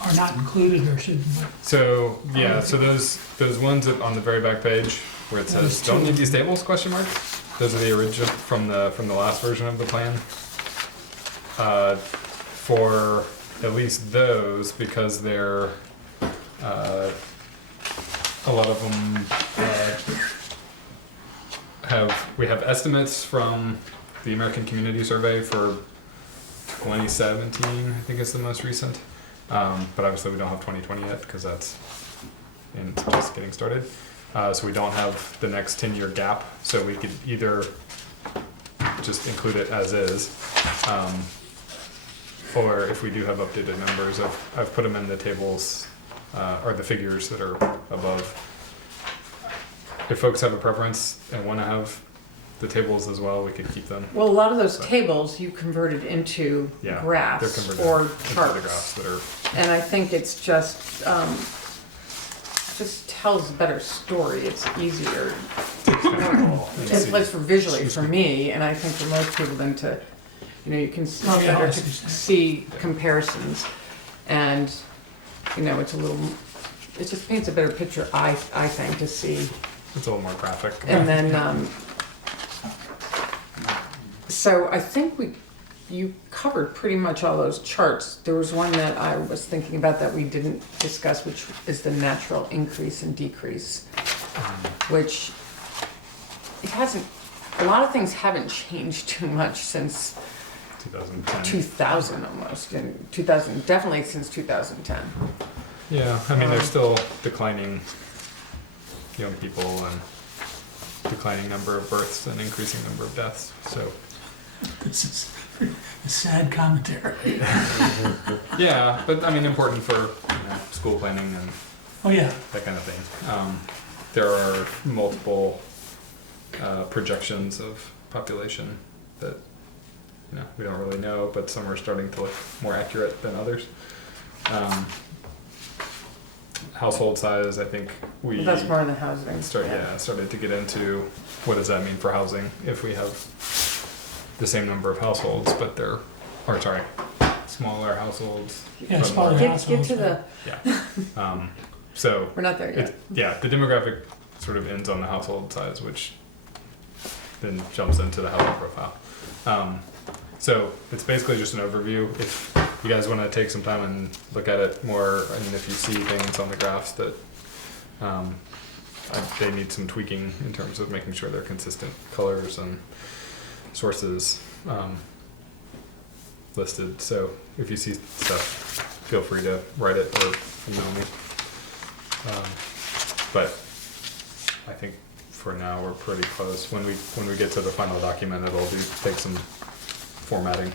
are not included or should? So yeah, so those ones on the very back page where it says Those "Don't two. need these tables?" ? Those are the original from the last version of the plan. For at least those, because they're a lot of them we have estimates from the American Community Survey for 2017, I think is the most recent. But obviously we don't have 2020 yet because that's just getting started. So we don't have the next 10-year gap. So we could either just include it as is, or if we do have updated numbers, I've put them in the tables, or the figures that are above. If folks have a preference and want to have the tables as well, we could keep them. Well, a lot of those tables you converted into Yeah, graphs they're converted or into the charts. graphs that are. And I think it's just tells a better story. It's easier. It's like for visually for me, and I think for most people then to, you can Oh, yeah, better I to see what you're saying. see comparisons, and it's a little. It just paints a better picture. I think to see. It's a little more graphic. And then, so I think you covered pretty much all those charts. There was one that I was thinking about that we didn't discuss, which is the natural increase and decrease, which a lot of things haven't changed too much since 2010. 2000 almost, and 2000, definitely since 2010. Yeah, I mean, there's still declining young people and declining number of births and increasing number of deaths. So This is a sad commentary. yeah, but I mean, important for school planning and Oh, yeah. that kind of thing. There are multiple projections of population that we don't really know, but some are starting to look more accurate than others. Household size, I think we That's more in the housing. started to get into what does that mean for housing if we have the same number of households, but smaller households. Yeah, but smaller more- Get households, to the. Yeah. So We're not there yet. the demographic sort of ends on the household size, which then jumps into the housing profile. So it's basically just an overview. If you guys want to take some time and look at it more, and if you see things on the graphs that they need some tweaking in terms of making sure they're consistent colors and sources listed. So if you see stuff, feel free to write it or email me. But I think for now we're pretty close. When we get to the final document, take some formatting.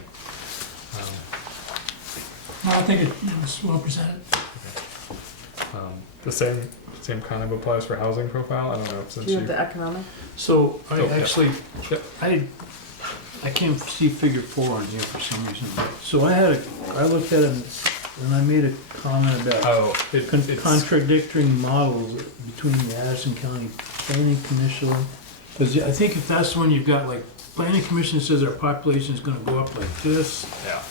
Well, I think it was well presented. The same kind of applies for housing profile. I don't know since Do you you. have the economic? So I Oh, yeah. actually, Yep. I can't see figure 4 on here for some reason. So I looked at it and I made a comment about Oh, it's contradicting models between the Addison County Planning Commission. Because I think if that's when you've got like, Planning Commission says our population is gonna go up like this, yeah.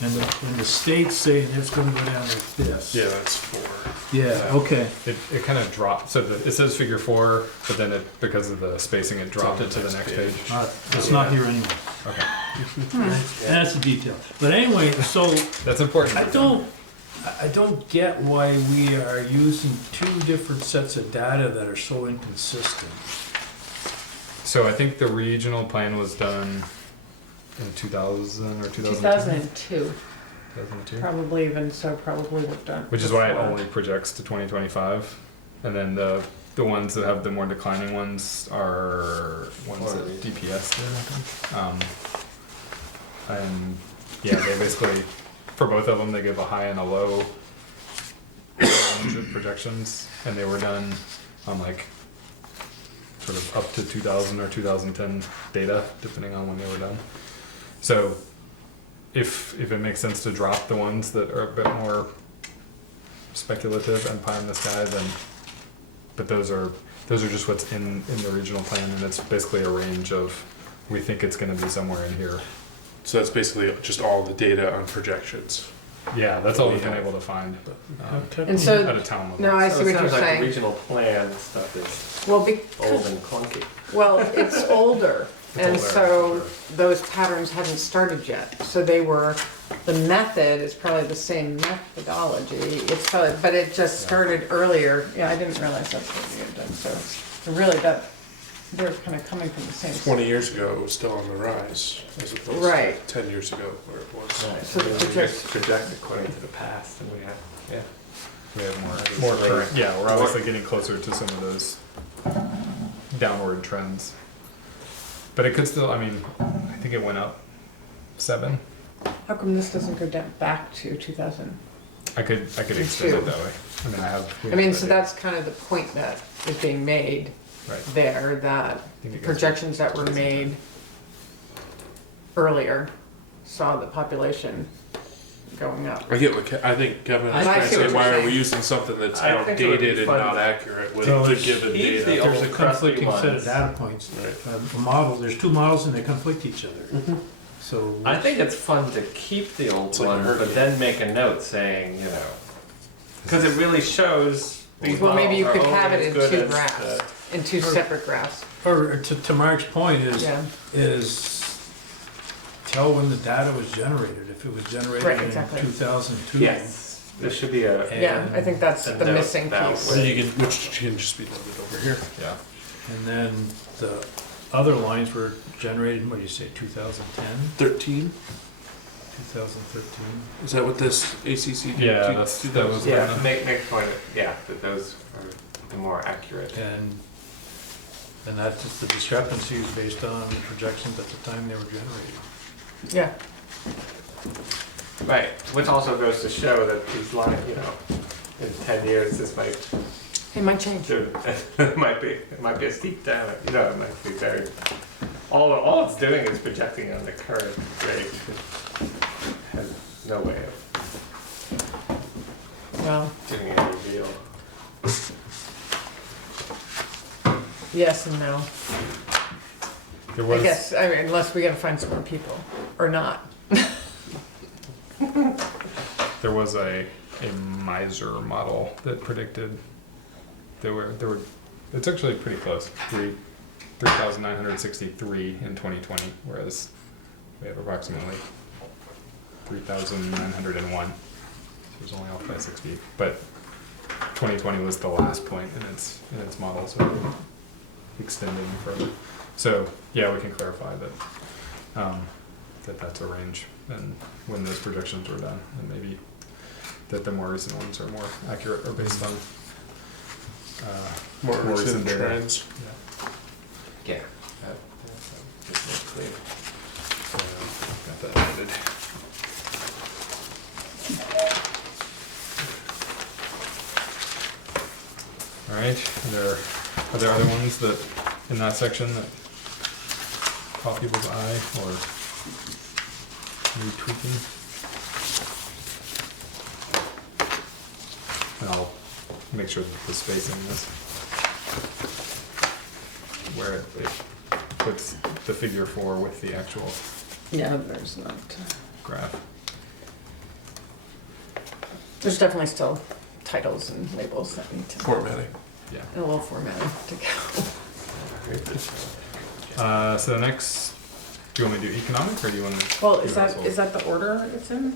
and the state's saying it's gonna go down like this. Yeah, that's 4. Yeah, okay. It kind of dropped. So it says figure 4, but then because of the spacing, it dropped it to the next page. It's not here anymore. Okay, That's a detail. But anyway, so that's important. I don't get why we are using 2 different sets of data that are so inconsistent. So I think the regional plan was done in 2000 or 2002. 2002, 2002. probably even so, probably we've done. Which is why it before. only projects to 2025, and then the ones that have the more declining ones are ones that DPS did, I think. And yeah, they basically for both of them they give a high and a low range of projections, and they were done on like sort of up to 2000 or 2010 data, depending on when they were done. So if it makes sense to drop the ones that are a bit more speculative and pie in the sky, then but those are just what's in the regional plan, and it's basically a range of we think it's going to be somewhere in here. So that's basically just all the data on projections. Yeah, that's all we've been able to find And so, at a town level. no, I So see it what you're sounds like saying. the regional plan stuff is Well, old because, and clunky. well, it's older, and older, so for those patterns hadn't started yet. So the method is probably the same methodology. It's probably, but it just started earlier. Yeah, I didn't realize that's what we had done. So it's really they're kind of coming from the same. 20 years ago, it was still on the rise, as opposed Right. to 10 years ago, where it was. Right. So the we project- just project according to the past, and we have, yeah. We have more Obviously. current. Yeah, we're obviously getting closer to some of those downward trends. But it could still. I mean, I think it went up 7. How come this doesn't go down back to 2000? I could extend it that way. I mean, I mean, so that's kind of the point that is being made right. there, that think it goes projections that were 2010. made earlier saw the population going up. I get what I think Kevin is I trying to see what say. you're Why are saying. we using something that's I think it would be outdated and fun not to- accurate with So the it's- given keep data? the There's a old crusty conflicting set of ones. data points. Right. There's 2 models and they conflict each other. So. I think it's fun to keep the old It's like a ones, but hurricane. then make a note saying, because it really shows these Well, maybe you models could are have only it in as good 2 as graphs, the- in 2 separate graphs. Or to Mark's point Yeah, is tell when the data was generated. If it was generated Right, in exactly. 2002. Yes, there should be a. yeah, I think that's a the note missing that piece. way. Which can just be noted over here. Yeah. And then the other lines were generated, in, what do you say, 2010, 13? 2013? Is that what this ACC did? Yeah, that was. Yeah, make point. That those are the more accurate. And that's just the discrepancies based on the projections at the time they were generated. Yeah, Right, which also goes to show that these lines, in 10 years, this might it might change. it might be a steep down. It might be very. All it's doing is projecting on the current rate. It has no way of Well, giving any reveal. yes and no. There I was. guess, I mean, unless we gotta find some more people, or not. There was a miser model that predicted there were it's actually pretty close. 3,963 in 2020, whereas we have approximately 3,901. So it was only off by 6 feet. But 2020 was the last point in its model, so extending further. So yeah, we can clarify that that's a range and when those projections were done, and maybe that the more recent ones are more accurate or based on More More recent recent data. trends. Yeah. Just make clear. So, got that edited. All right, are there other ones that, in that section, that caught people's eye or need tweaking? And I'll make sure that the spacing is where it puts the figure 4 with the actual Yeah, there's not. graph. There's definitely still titles and labels that need to, Formatting. Yeah. and a little formatting to go. So the next, do you want me to do economic or do you want to? Well, is that the order it's in?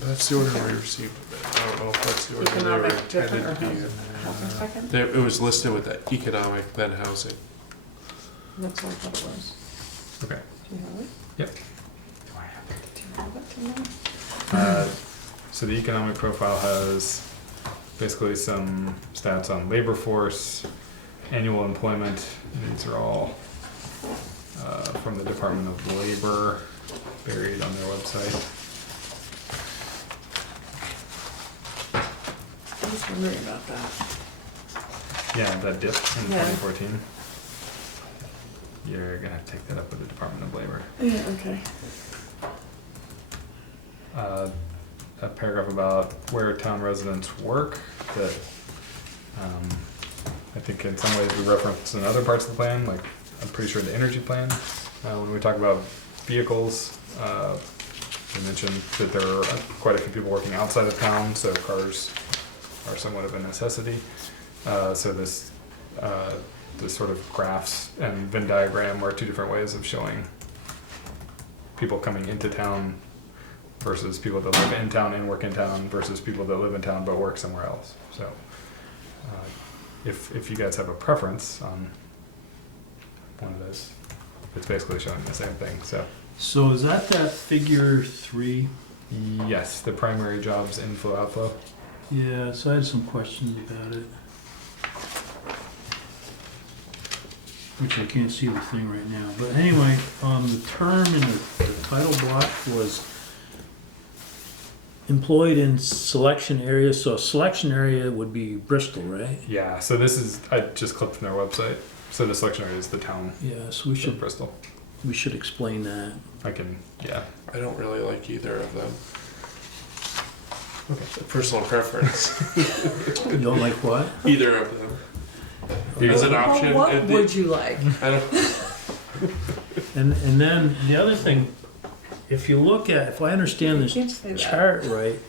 That's the order we received it. I don't know if that's the order they were Economic different or intended to be housing, housing second? It was listed with the economic, then housing. That's what I thought it was. Okay. Do you have it? Yep. Do you have it tonight? So the economic profile has basically some stats on labor force, annual employment. These are all from the Department of Labor, buried on their website. I was wondering about that. Yeah, that dip in Yeah. 2014. You're gonna have to take that up with the Department of Labor. Yeah, okay. A paragraph about where town residents work that I think in some ways we reference in other parts of the plan, like I'm pretty sure the energy plan. When we talk about vehicles, we mentioned that there are quite a few people working outside of town, so cars are somewhat of a necessity. So this sort of graphs and Venn diagram are two different ways of showing people coming into town versus people that live in town and work in town versus people that live in town but work somewhere else. So if you guys have a preference on one of those, it's basically showing the same thing. So is that figure 3? Yes, the primary jobs inflow outflow. Yeah, so I had some questions about it. Which I can't see the thing right now. But anyway, the term in the title block was employed in selection area. So a selection area would be Bristol, right? Yeah, so this is, I just clipped from their website. So the selection area is the town Yeah, so we of should Bristol. explain that. I can, yeah. I don't really like either of them. Okay. Personal preference. You don't like what? Either of them. As an option. Well, what it- would you like? I don't, And then the other thing, if you look at, if I understand this Can't say that. chart right,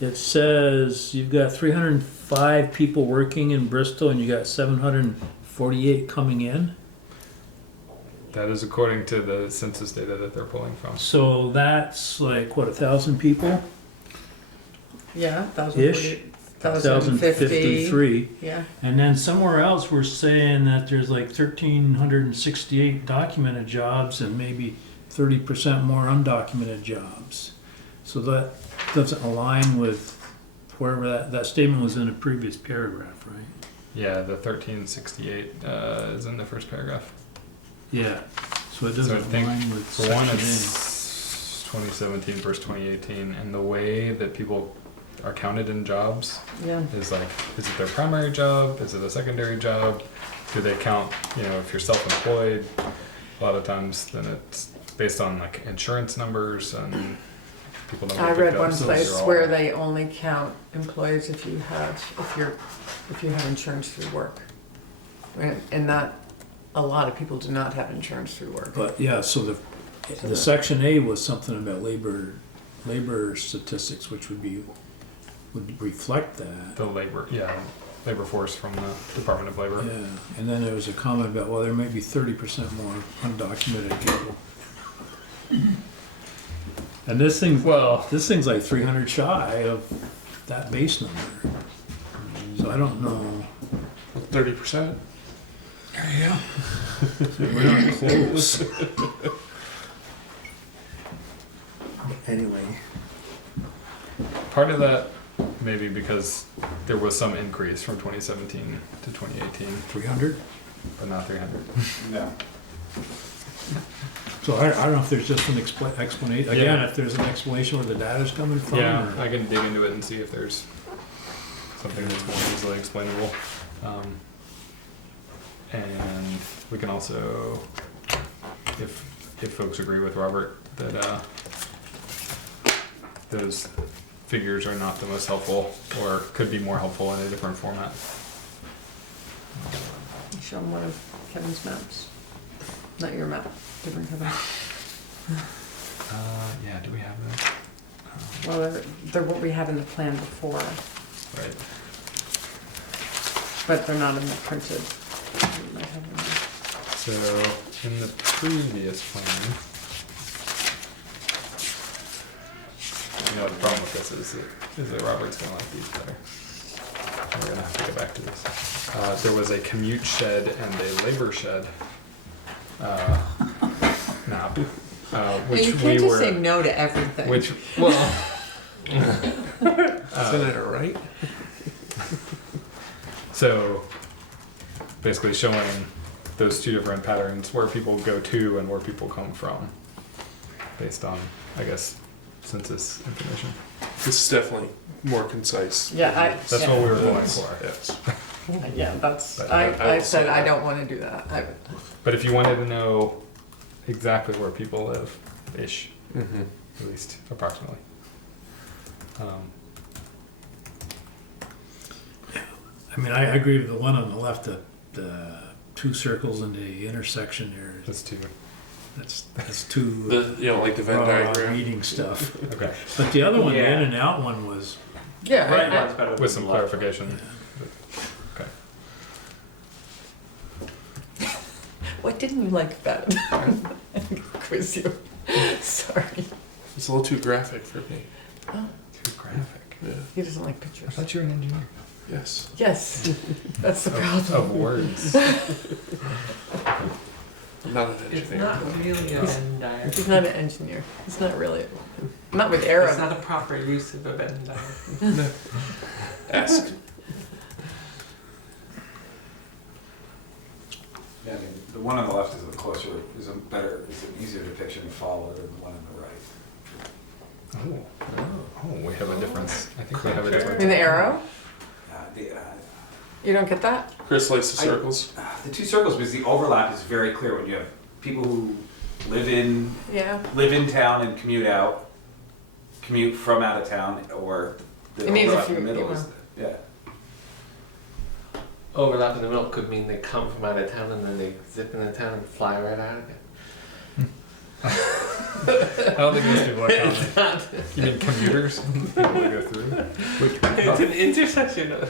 it says you've got 305 people working in Bristol and you got 748 coming in. That is according to the census data that they're pulling from. So that's like, what, 1,000 people? Yeah, Ish. 1,053. Yeah. And then somewhere else, we're saying that there's like 1,368 documented jobs and maybe 30% more undocumented jobs. So that doesn't align with wherever that statement was in a previous paragraph, right? Yeah, the 1368 is in the first paragraph. Yeah. So it So I doesn't think align with for one, Section A. it's 2017 versus 2018, and the way that people are counted in jobs Yeah. is like, is it their primary job? Is it a secondary job? Do they count, if you're self-employed? A lot of times then it's based on like insurance numbers and people don't I get read picked one up, so place they're all- where they only count employees if you have insurance through work. And that, a lot of people do not have insurance through work. But yeah, so the Section A was something about labor statistics, which would reflect that. the labor force from the Department of Labor. Yeah, and then there was a comment about, well, there may be 30% more undocumented people. And this thing's like 300 shy of that base number. So I don't know. 30%. Yeah. We're not close. Anyway. Part of that maybe because there was some increase from 2017 to 2018, 300? but not 300. No. So I don't know if there's just an explanation, again, Yeah. if there's an explanation where the data's coming from. Yeah, or- I can dig into it and see if there's something that's more easily explainable. And we can also, if folks agree with Robert that those figures are not the most helpful or could be more helpful in a different format. Show them one of Kevin's maps. Not your map, different Kevin. Yeah, do we have that? Well, they're what we had in the plan before, Right. but they're not in the printed. We might have them. So in the previous plan, you know, the problem with this is that Robert's gonna like these better. We're gonna have to go back to this. There was a commute shed and a labor shed map, which You we can't just were, say no to everything. which well, Isn't it right? so basically showing those two different patterns, where people go to and where people come from, based on, I guess, census information. This is definitely more concise. Yeah, That's what we were going Yes. for. Yes. Yeah, that's, But I I will said say I that. don't wanna do that. But if you wanted to know exactly where people live, ish, Mm-hmm. at least approximately. I mean, I agree with the one on the left, the two circles in the intersection there. That's two. That's too The like the Venn raw diagram. reading stuff. Okay. But the other one, the Yeah. in and out one was, Yeah, Right I- one's better than With some the left. clarification. Okay. what didn't you like about it? I'm gonna quiz you. Sorry. It's a little too graphic for me. Too graphic. Yeah. He doesn't like I pictures. thought you were an engineer. Yes. Yes, that's the Of problem. words. I'm not an It's engineer. not really a Venn diagram. He's not an engineer. He's not really. Not with It's arrows. not a proper use of a Venn diagram. Ask. Yeah, I mean, the one on the left is a closer, is an easier depiction to follow than the one on the right. Oh, we have a difference. I think we have a difference. In the arrow? The, You don't get that? Chris likes the circles. the two circles, because the overlap is very clear when you have people who live in town and commute from out of town, or the It means overlap if in the you- middle you is, yeah. Overlap in the middle could mean they come from out of town and then they zip into town and fly right out again. I don't think most people are counting. You mean commuters? People that go through? It's an intersection of.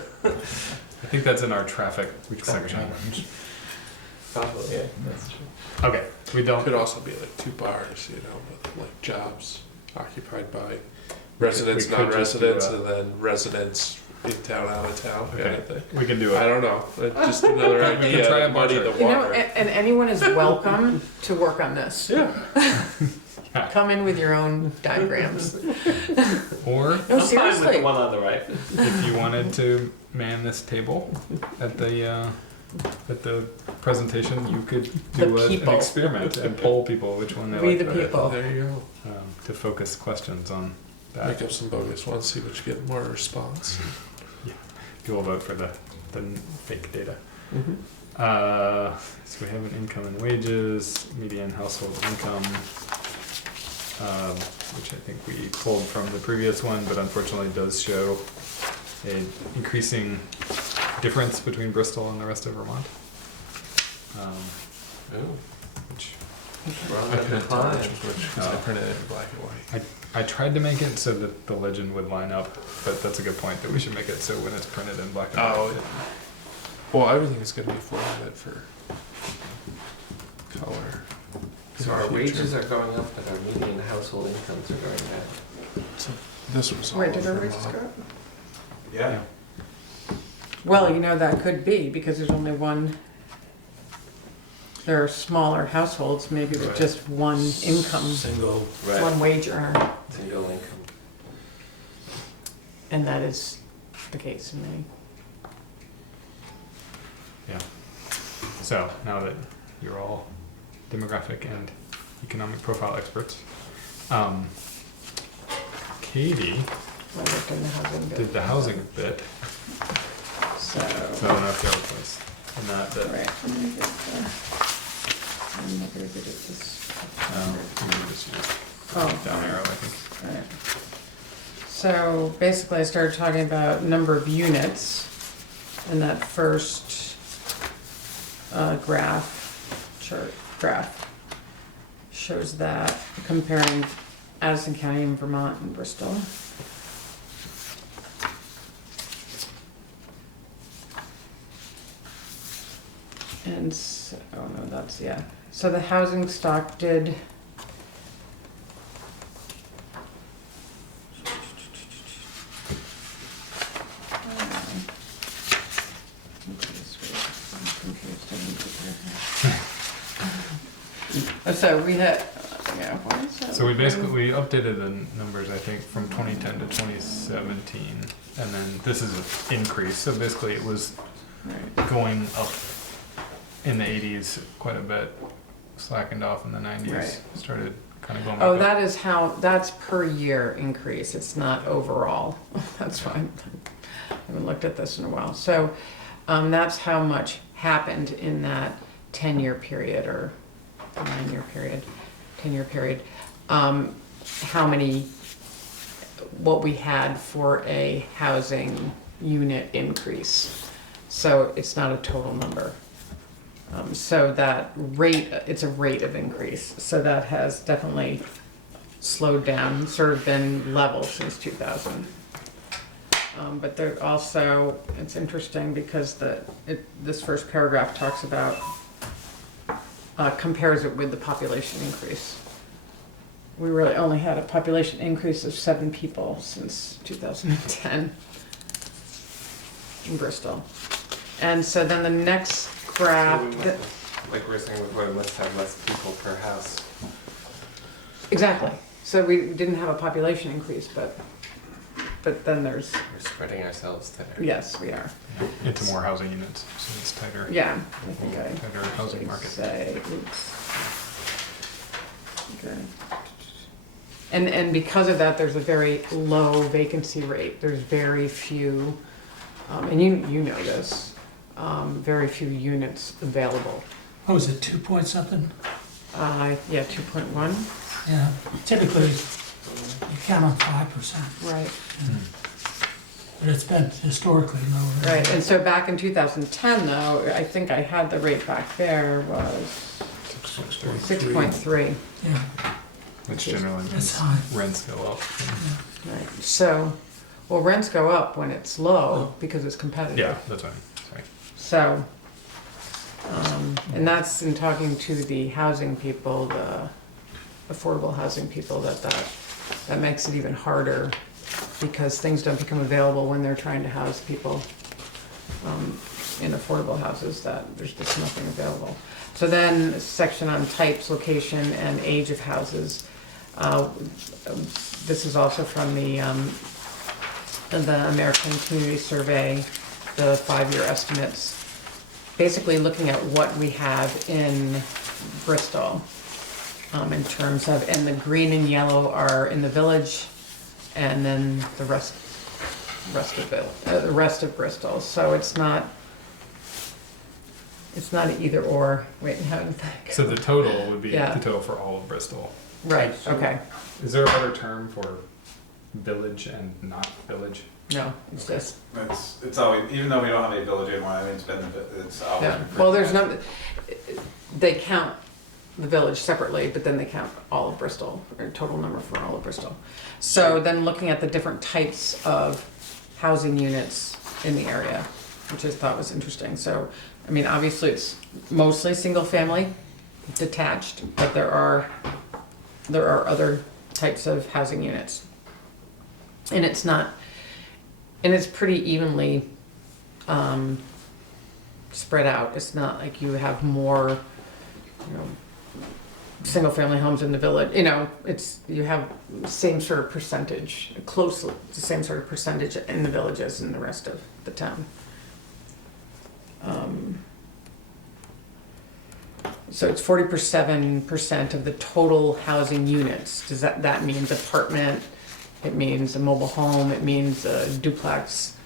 I think that's in our traffic section. Probably, yeah, that's true. Okay, we don't. Could also be like two bars, with like jobs occupied by residents, we could just do non-residents, that. and then residents in town, out of town, kind of thing. We can do I it. don't know. It's just another We can idea try to a muddy the bunch You know, water. and anyone is welcome to work on this. Yeah. Come in with your own diagrams. Or No, I'm fine with seriously. the one on the right. if you wanted to man this table at the presentation, you could The do an people. experiment and poll people which one they We like the better, people. There you go. to focus questions on that. Make up some bogus ones, see which get more response. You will vote for the fake data. Mm-hmm. So we have an income and wages, median household income, which I think we pulled from the previous one, but unfortunately does show an increasing difference between Bristol and the rest of Vermont. Which We're on I the couldn't tell decline. which was which because I printed it in black and white. I tried to make it so that the legend would line up, but that's a good point that we should make it so when it's printed in black and white. Oh, well, everything is going to be formatted for color. So in our the future. wages are going up, but our median household incomes are going down. So this was all Wait, did our over wages Vermont. go up? Yeah. Well, you know, that could be because there's only one. There are smaller households, maybe with Right. just one income, single, one wage earner, Single income. and that is the case in many. Yeah. So now that you're all demographic and economic profile experts, Katie I worked in the housing bit. did the housing bit. So, So I don't know if there was in that bit. right, let me get the, I'm not very good at this. You can just use Oh, down arrow, I think. Right. So basically I started talking about number of units in that first graph shows that comparing Addison County and Vermont and Bristol. And so, oh no, that's, yeah. So the housing stock did so we had, yeah, what is that? So we basically updated the numbers, I think, from 2010 to 2017, and then this is an increase. So basically, it was Right. going up in the 80s quite a bit, slackened off in the 90s, Right. started kind of going back Oh, up. that is how, that's per year increase, it's not overall. That's why I haven't looked at this in a while. So, that's how much happened in that 10-year period or 9-year period, 10-year period. How many, what we had for a housing unit increase. So it's not a total number. So that rate, it's a rate of increase. So that has definitely slowed down, sort of been level since 2000. But there also, it's interesting because this first paragraph talks about, compares it with the population increase. We really only had a population increase of 7 people since 2010 in Bristol. And so then the next graph, Like we're saying before, we must have less people per house. exactly. So we didn't have a population increase, but then there's, We're spreading ourselves thinner. yes, we are. Yeah, into more housing units, so it's tighter, Yeah, I think I tighter housing should market. say, oops. Okay. And because of that, there's a very low vacancy rate. There's very few, and you know this, very few units available. What was it, 2 point something? Yeah, 2.1, Yeah, typically you count on 5%, right. but it's been historically lower. Right, and so back in 2010 though, I think I had the rate back there was 6.3. Yeah, Which generally it's means high. rents go up. Right, so, well, rents go up when it's low because it's competitive. Yeah, that's what I mean, sorry. So, and that's in talking to the housing people, the affordable housing people, that makes it even harder because things don't become available when they're trying to house people in affordable houses, that there's just nothing available. So then, a section on types, location, and age of houses. This is also from the American Community Survey, the 5-year estimates. Basically looking at what we have in Bristol in terms of, and the green and yellow are in the village, and then the rest of Bristol. So it's not an either or. Wait, how do you think? So the total would be Yeah. the total for all of Bristol. Right. Okay. Is there a better term for village and not village? No, it's just It's always, even though we don't have a village anymore, I mean, it's always. yeah. been Well, there's pretty no. They count the village separately, but then they count all of Bristol, or total number for all of Bristol. So then looking at the different types of housing units in the area, which I thought was interesting. So, I mean, obviously it's mostly single family, detached, but there are other types of housing units. And it's not, and it's pretty evenly spread out. It's not like you have more, single-family homes in the village, you know, it's, you have same sort of percentage, closely, the same sort of percentage in the village as in the rest of the town. So it's 47% of the total housing units. Does that means apartment, it means a mobile home, it means a duplex,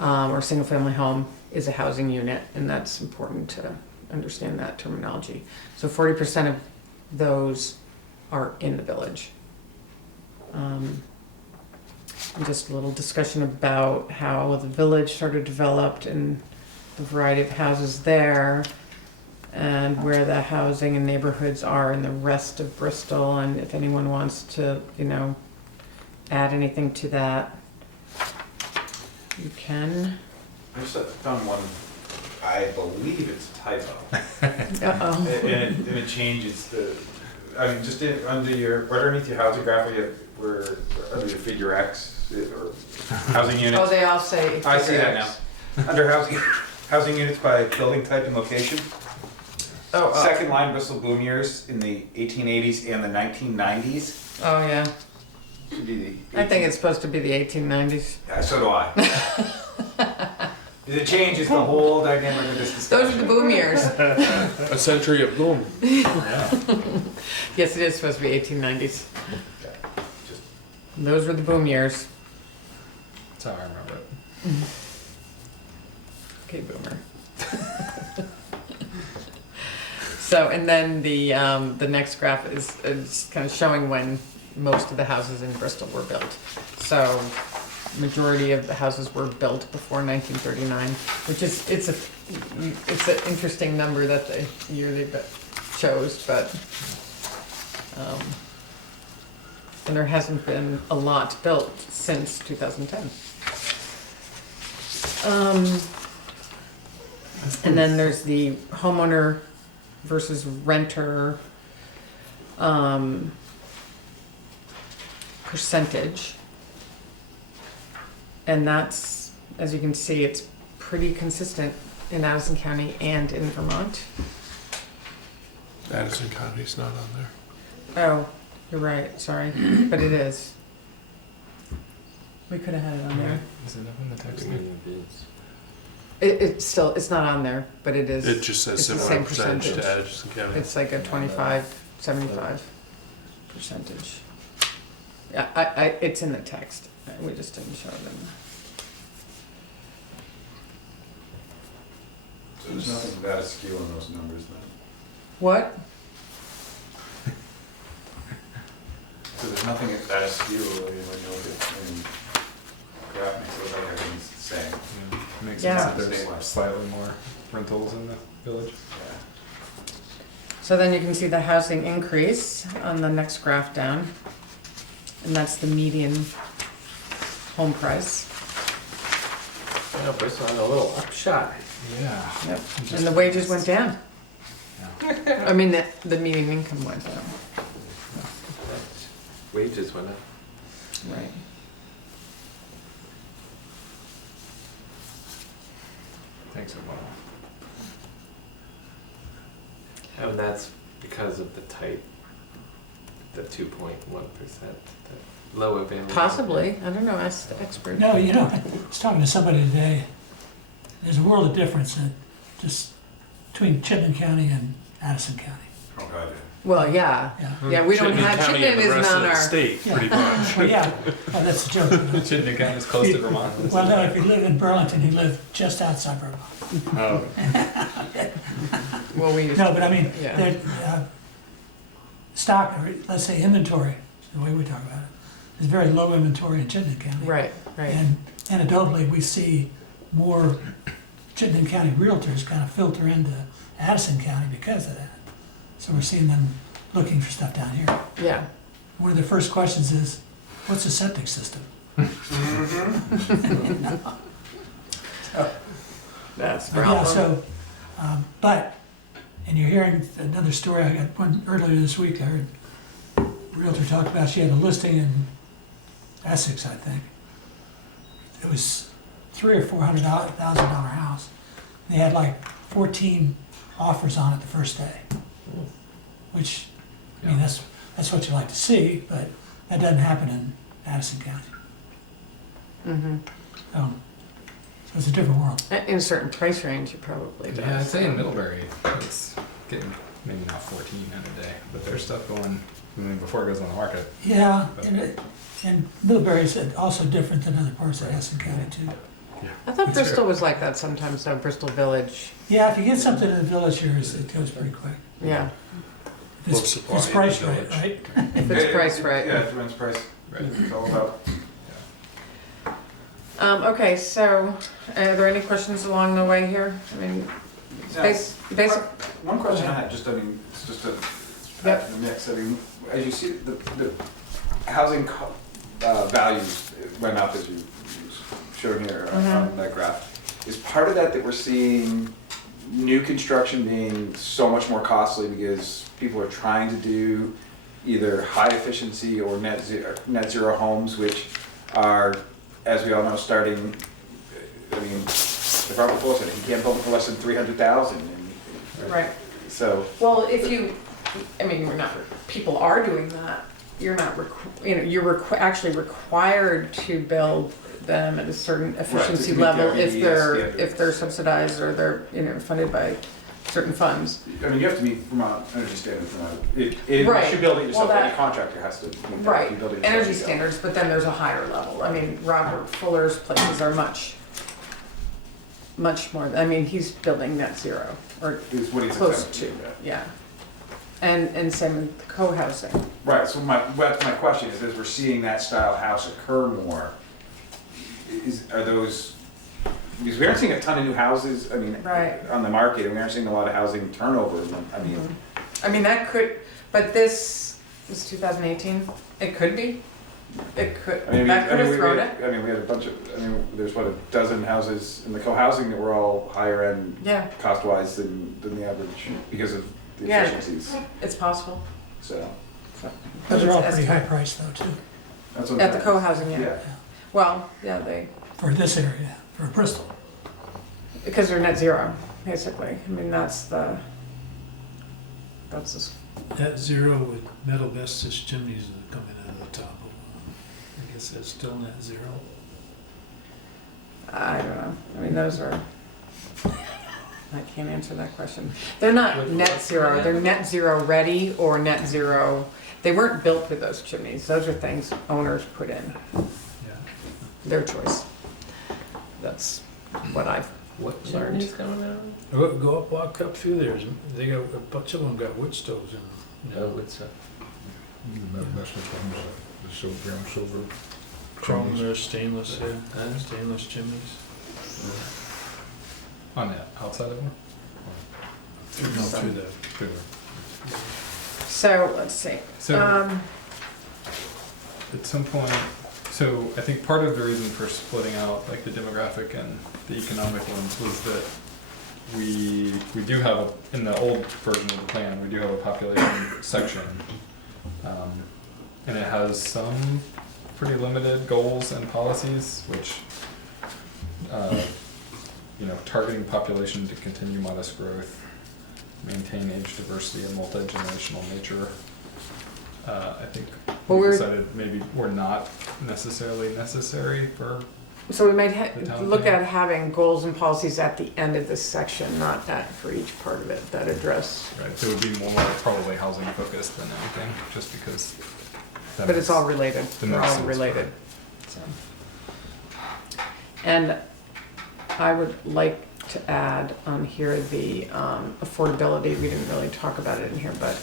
or single-family home is a housing unit, and that's important to understand that terminology. So 40% of those are in the village. And just a little discussion about how the village sort of developed and the variety of houses there, and where the housing and neighborhoods are in the rest of Bristol, and if anyone wants to, you know, add anything to that, you can. I just found one, I believe it's a typo. Uh-oh. And it changes the, I mean, just under your, right underneath your housing graph, where under your figure X, or housing units. Oh, they all say. I see that now. Under housing units by building type and location. Oh, Second line, Bristol boom years in the 1880s and the 1990s. oh, yeah. Should be the I think it's supposed to be the 1890s. Yeah, so do I. It changes the whole dynamic of this discussion. Those are the boom years. A century of boom. Yes, it is supposed to be 1890s. Okay, just- Those were the boom years. That's how I remember it. Okay, boomer. So, and then the next graph is kind of showing when most of the houses in Bristol were built. So, majority of the houses were built before 1939, which is, it's an interesting number that the year they chose, but, and there hasn't been a lot built since 2010. And then there's the homeowner versus renter percentage. And that's, as you can see, it's pretty consistent in Addison County and in Vermont. Addison County's not on there. Oh, you're right, sorry, but it is. We could have had it on there. Is it up in the text? It's still, it's not on there, but it is. It just says it's the similar same percentage percentage. to Addison County. It's like a 25-75 percentage. Yeah, it's in the text. We just didn't show them. So there's nothing bad askew on those numbers then? What? So there's nothing that askew when you look at, when you graph makes it look like everything's the same. It makes Yeah. sense that there's slightly more rentals in the village. Yeah. So then you can see the housing increase on the next graph down. And that's the median home price. You know, Bristol had a little upshot. Yeah. Yep. And the wages went down. I mean, the median income went down. Wages went up. Right. Takes a while. And that's because of the type, the 2.1%, the low availability. Possibly. I don't know. Ask the expert. No, you know, I was talking to somebody today. There's a world of difference just between Chittenden County and Addison County. Oh, God, yeah. Well, yeah. Yeah. Yeah, we don't Chittenden have, County Chittenden and the is rest not of the our, state, pretty much. Well, yeah, that's a joke. Chittenden County is close to Vermont. Well, no, if you live in Burlington, you live just outside Vermont. Oh. well, we used No, to. but I mean, Yeah. stock, or let's say inventory, the way we talk about it, is very low inventory in Chittenden County. Right, right. And anecdotally, we see more Chittenden County realtors kind of filter into Addison County because of that. So we're seeing them looking for stuff down here. Yeah. One of the first questions is, what's a septic system? That's the Yeah, problem. so, but, and you're hearing another story, I got one earlier this week, I heard a realtor talk about, she had a listing in Essex, I think. It was $300,000 or $400,000 house. They had like 14 offers on it the first day, which that's what you like to see, but that doesn't happen in Addison County. Mm-hmm. So it's a different world. In a certain price range, it probably does. Yeah, I'd say in Middlebury, it's getting maybe not 14 in a day, but there's stuff going, I mean, before it goes on the market. Yeah, and Middlebury is also different than other parts of Addison County too. I thought That's Bristol fair. was like that sometimes, though, Bristol Village. Yeah, if you get something in the village here, it goes pretty quick. Yeah, If Low It's, supply it's in priced the right, village. right? if it's priced right. Yeah, it depends price. Right. It's all about. Okay, so are there any questions along the way here? I mean, basic. One question I had, just, I mean, it's just a, Yep. add to the mix, I mean, as you see, the housing values went up as you showed here on that graph. Is part of that we're seeing new construction being so much more costly because people are trying to do either high efficiency or net zero homes, which are, as we all know, starting, I mean, if Robert Fuller said, he can't build it for less than 300,000. Right. So, Well, if you, I mean, we're not, people are doing that. You're not, you're actually required to build them at a certain efficiency meet level their if standards. if they're subsidized or they're, funded by certain funds. I mean, you have to meet Vermont energy standards. If Right. you build it yourself, Well, any that- contractor has to meet that. If Right, you build it yourself, energy you don't. standards, but then there's a higher level. I mean, Robert Fuller's places are much more, I mean, he's building net zero, or Is what he's close attempting to, do. yeah. And same with co-housing. Right, so my question is, as we're seeing that style house occur more, are those, because we aren't seeing a ton of new houses, I mean, Right. on the market, and we aren't seeing a lot of housing turnover, I mean, I mean, that could, but this is 2018, it could be. It could, I mean, that could have thrown it. I mean, we had a bunch of, I mean, there's what, a dozen houses in the co-housing that were all higher end Yeah, cost-wise than the average, because of the Yeah. efficiencies, it's possible. so. Those are all It's pretty high priced though too, That's what At the I'm- co-housing, yeah. Yeah. Well, yeah, for this area, for Bristol. because they're net zero, basically. I mean, that's the Net zero with metal vestas chimneys that come in at the top of them. I guess that's still net zero. I don't know. I mean, those are, I can't answer that question. They're not net zero, they're net zero ready or net zero, they weren't built with those chimneys. Those are things owners put in, Yeah. their choice. That's what I've What learned. chimney's going on? Go up, walk up through there. They got, a bunch of them got wood stoves in them. Oh, what's that? That's the ones, the silver, brown silver. Chrome, chimneys. there's stainless, stainless chimneys. On the outside of them? No, through the, Through the- So, let's see. So Um, at some point, so I think part of the reason for splitting out like the demographic and the economic ones was that we do have in the old version of the plan, we do have a population section. And it has some pretty limited goals and policies, which, targeting population to continue modest growth, maintain age diversity and multi-generational nature. I think Well, we we're- decided maybe we're not necessarily necessary for, So we might The town look plan. at having goals and policies at the end of this section, not for each part of it, that address. right, so it would be more probably housing focused than anything, just because. that But it's makes- all related, that they're makes all sense, related. So. And I would like to add on here the affordability, we didn't really talk about it in here, but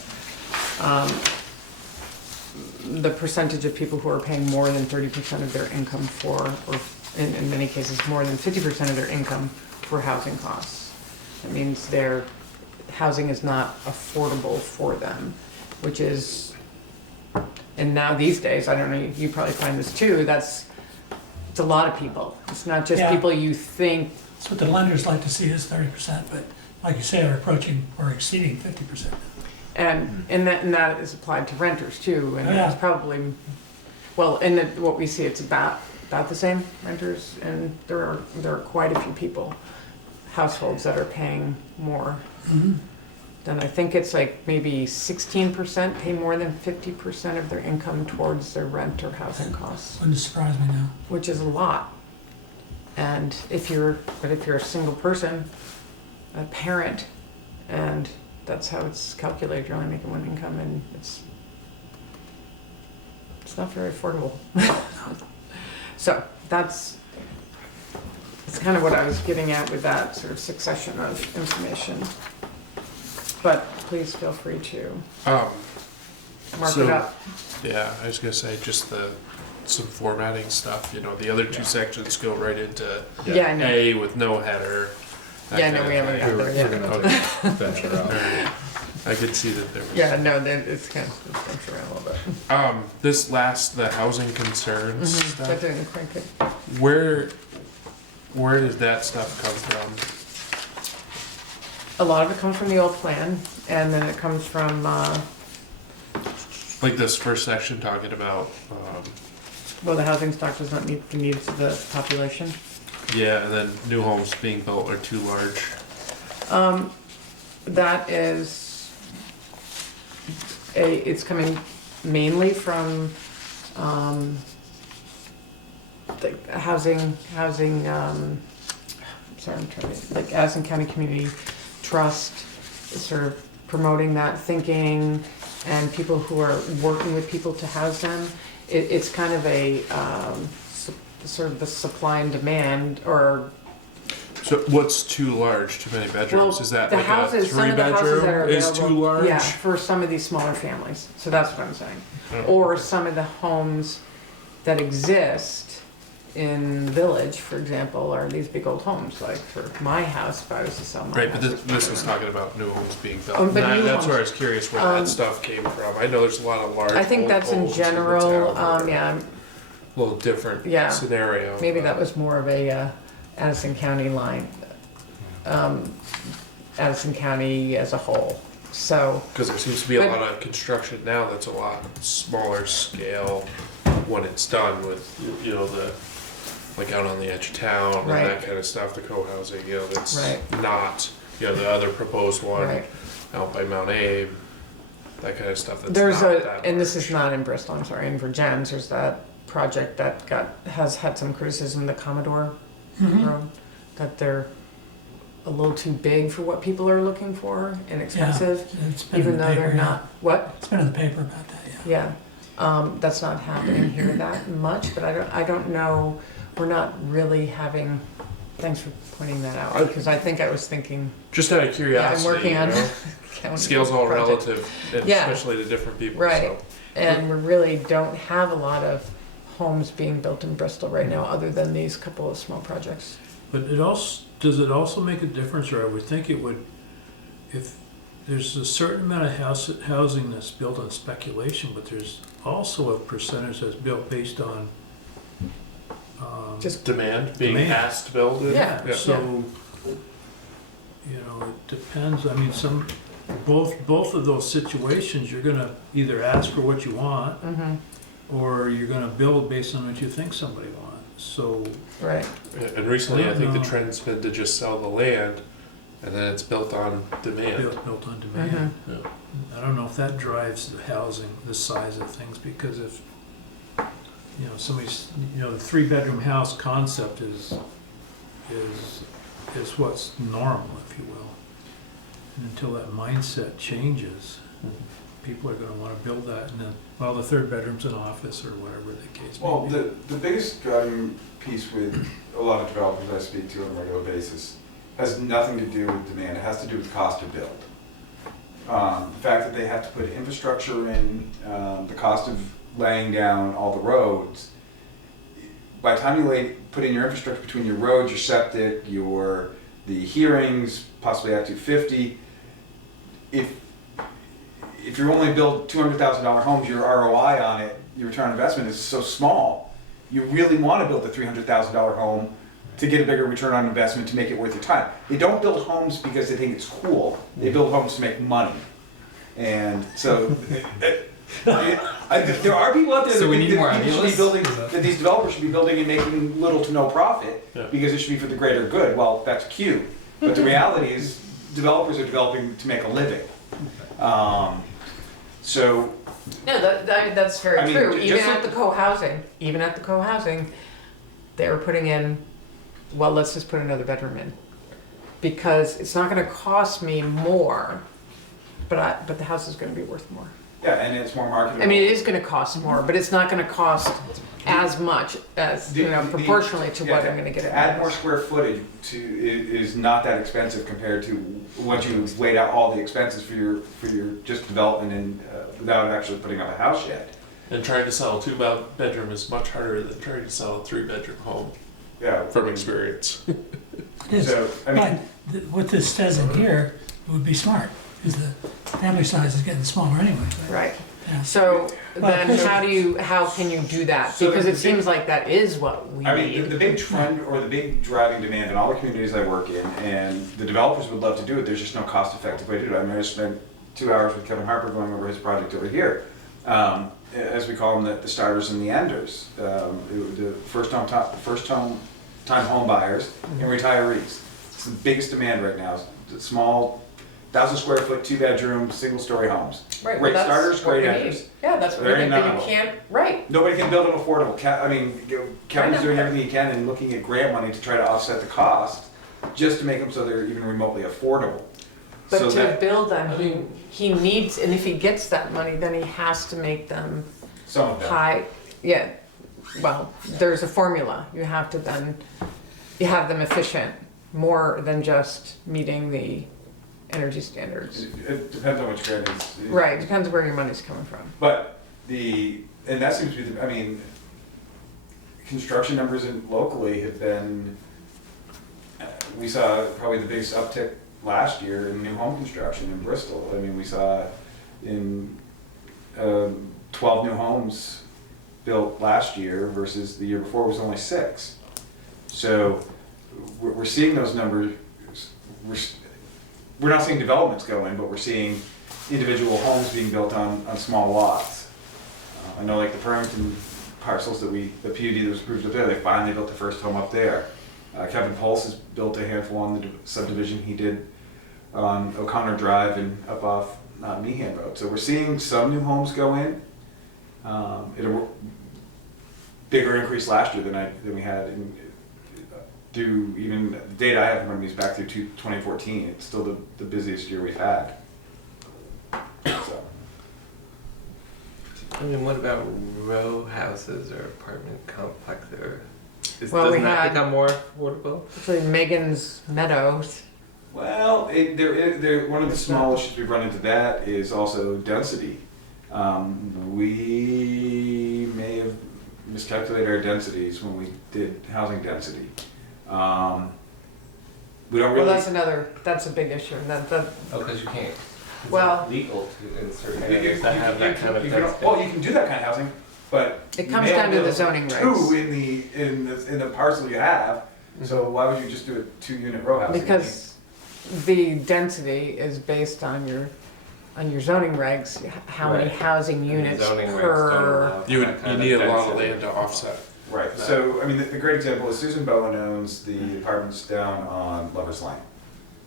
the percentage of people who are paying more than 30% of their income for, or in many cases, more than 50% of their income for housing costs. It means their housing is not affordable for them, which is, and now these days, I don't know, you probably find this too, it's a lot of people. It's not just Yeah. people you think, That's what the lenders like to see is 30%, but like you say, are approaching or exceeding 50%. and that is applied to renters too, and Oh, yeah. it's probably, well, in what we see, it's about the same renters, and there are quite a few people, households that are paying more then I think it's like maybe 16% pay more than 50% of their income towards their rent or housing costs, Wouldn't surprise me now. which is a lot. And if you're a single person, a parent, and that's how it's calculated, you're only making one income, and it's not very affordable. So that's kind of what I was getting at with that sort of succession of information. But please feel free to mark So- it up. Yeah, I was gonna say just some formatting stuff. You know, the other two sections go right into Yeah, I know. A with no header. that Yeah, kind no, of we haven't thing. got there yet. We're gonna venture out. Alright. I could see that there was. Yeah, no, then it's kind of it's around a little bit. This last, the housing concerns That stuff. didn't quite get. Where does that stuff come from? A lot of it comes from the old plan, and then it comes from, Like this first section talking about, well, the housing stock does not meet the needs of the population. yeah, and then new homes being built are too large. That is it's coming mainly from, the housing, sorry, I'm trying to, like Addison County Community Trust is sort of promoting that thinking, and people who are working with people to house them. It's kind of a, sort of the supply and demand, or So what's too large? Too many bedrooms? well, Is that the like houses, a some of the houses that are three-bedroom is available, too large? yeah, for some of these smaller families. So that's what I'm saying. Oh. Or some of the homes that exist in the village, for example, are these big old homes. Like for my house, if I was to sell my Right, house. but it's this was probably talking about new homes being built. Oh, but And new that's where I homes. was curious where that stuff came from. I know there's a lot of large. I think old that's in homes the general. town, but Yeah, a little different Yeah. scenario. maybe that was more of a Addison County line. Addison County as a whole. So Because there seems to be a But- lot of construction now that's a lot smaller scale when it's done with, you know, the, like out on the edge of town and Right. that kind of stuff, the co-housing, you know, that's Right. not, you know, the other proposed one right. out by Mount Abe, that kind of stuff that's There's not a, that and this is large. not in Bristol, I'm sorry, in Virgins, there's that project that has had some criticism, the Commodore Road, that they're a little too big for what people are looking for and expensive, It's been in even the though they're paper, yeah. not, what? It's been in the paper about that, yeah. Yeah, that's not happening here that much, but I don't know, we're not really having, thanks for pointing that out, because I think I was thinking, Just out of yeah, curiosity, I'm working you on. know? county Scale's all project. relative, and Yeah. especially to different people, Right. so. And we really don't have a lot of homes being built in Bristol right now, other than these couple of small projects. But does it also make a difference, or I would think it would, if there's a certain amount of housing that's built on speculation, but there's also a percentage that's built based on, Just Demand, being Demand. asked to build it? Yeah. so, you know, it depends, I mean, both of those situations, you're gonna either ask for what you want, or you're gonna build based on what you think somebody wants, so, right. And recently, I think the No. trend's been to just sell the land, and then it's built on demand. built on demand. Yeah. I don't know if that drives the housing, the size of things, because if, you know, somebody's, you know, the 3-bedroom house concept is what's normal, if you will. And until that mindset changes, people are gonna wanna build that, and then, well, the 3rd bedroom's an office, or whatever the case Well, may be. the biggest driving piece with a lot of developers I speak to on a regular basis has nothing to do with demand, it has to do with cost to build. The fact that they have to put infrastructure in, the cost of laying down all the roads. By the time you put in your infrastructure between your roads, your septic, the hearings, possibly Act 250, if you only build $200,000 homes, your ROI on it, your return on investment is so small. You really want to build a $300,000 home to get a bigger return on investment to make it worth your time. They don't build homes because they think it's cool. They build homes to make money. And so there are people out there So that we think need more that people should be idealists? building, that these developers should be building and making little to no profit Yeah. because it should be for the greater good. Well, that's cute. But the reality is developers are developing to make a living. So, No, that's very I mean, true. just Even like- at the co-housing, they were putting in, well, let's just put another bedroom in. Because it's not gonna cost me more, but the house is gonna be worth more. yeah, and it's more marketable. I mean, it is gonna cost more, but it's not gonna cost as much as, proportionally to what yeah, I'm gonna get. To in add the more house. square footage is not that expensive compared to once you laid out all the expenses for your just development and without actually putting up a house yet. And trying to sell a two-bedroom is much harder than trying to sell a three-bedroom home, Yeah. from experience. It is. So, I mean, But what this says in here would be smart, because the family size is getting smaller anyway. Right. Yeah. So Well, then Chris- how can you do that? So Because the it seems like that is what we I mean, need. the big trend or the big driving demand in all the communities I work in, and the developers would love to do it, there's just no cost-effective way to do it. I mean, I just spent 2 hours with Kevin Harper going over his project over here. As we call them, the starters and the enders. The first-time home buyers and retirees. It's the biggest demand right now, is the small 1,000 square foot, 2-bedroom, single-story homes. Right, Great well, that's starters, what great we need. enders. Yeah, that's what we There need, ain't but none you of them. can't, right. Nobody can build an affordable. Kevin's doing everything he can and looking at grant money to try to offset the cost, just to make them so they're even remotely affordable. But So to that build them, I mean- he needs, and if he gets that money, then he has to make them some of them. high, yeah. Well, there's a formula. You have to then, you have them efficient, more than just meeting the energy standards. It depends on which grant is. Right, depends where your money's coming from. But and that seems to be, I mean, construction numbers locally have been, we saw probably the biggest uptick last year in new home construction in Bristol. I mean, we saw in 12 new homes built last year versus the year before was only 6. So we're seeing those numbers, we're not seeing developments go in, but we're seeing individual homes being built on small lots. I know like the Perrington parcels that the PUD that was approved up there, they finally built the first home up there. Kevin Pulse has built a handful on the subdivision he did on O'Connor Drive and up off Meehan Road. So we're seeing some new homes go in. It a bigger increase last year than we had in even the data I have in front of me is back through 2014. It's still the busiest year we've had. So. I mean, what about row houses or apartment complex? Well, doesn't we that had- become more affordable? Actually, Megan's Meadows, Well, one of the small issues we've run into that is also density. We may have miscalculated our densities when we did housing density. We don't well, really. that's a big issue, and that, Oh, because you can't. It's Well- not legal to in certain You- areas that have that kind of you can- density. Well, you can do that kind of housing, but. It you comes may down only to the build zoning 2 regs. in the parcel you have, so why would you just do a 2-unit row house? because the density is based on your zoning regs, how many Right. housing And units zoning regs don't per. allow You that kind need of a lot of density. land to offset. Right, so, I mean, the great example is Susan Bowen owns the apartments down on Lover's Lane.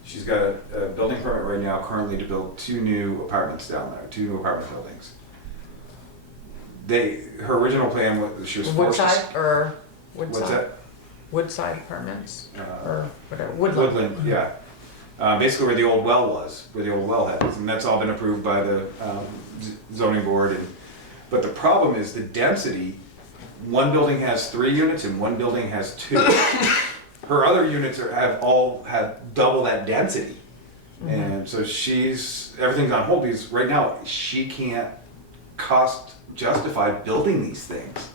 She's got a building permit right now currently to build 2 new apartments down there, 2 new apartment buildings. Her original plan was, she was forced to. Woodside or What's Woodside? that? Woodside apartments Uh, or whatever, Woodland. Woodland, yeah. Basically where the old well was, where the old wellhead is, and that's all been approved by the zoning board. But the problem is the density, one building has 3 units and one building has 2. Her other units have all had double that density. And so everything's on hold because right now she can't cost justify building these things.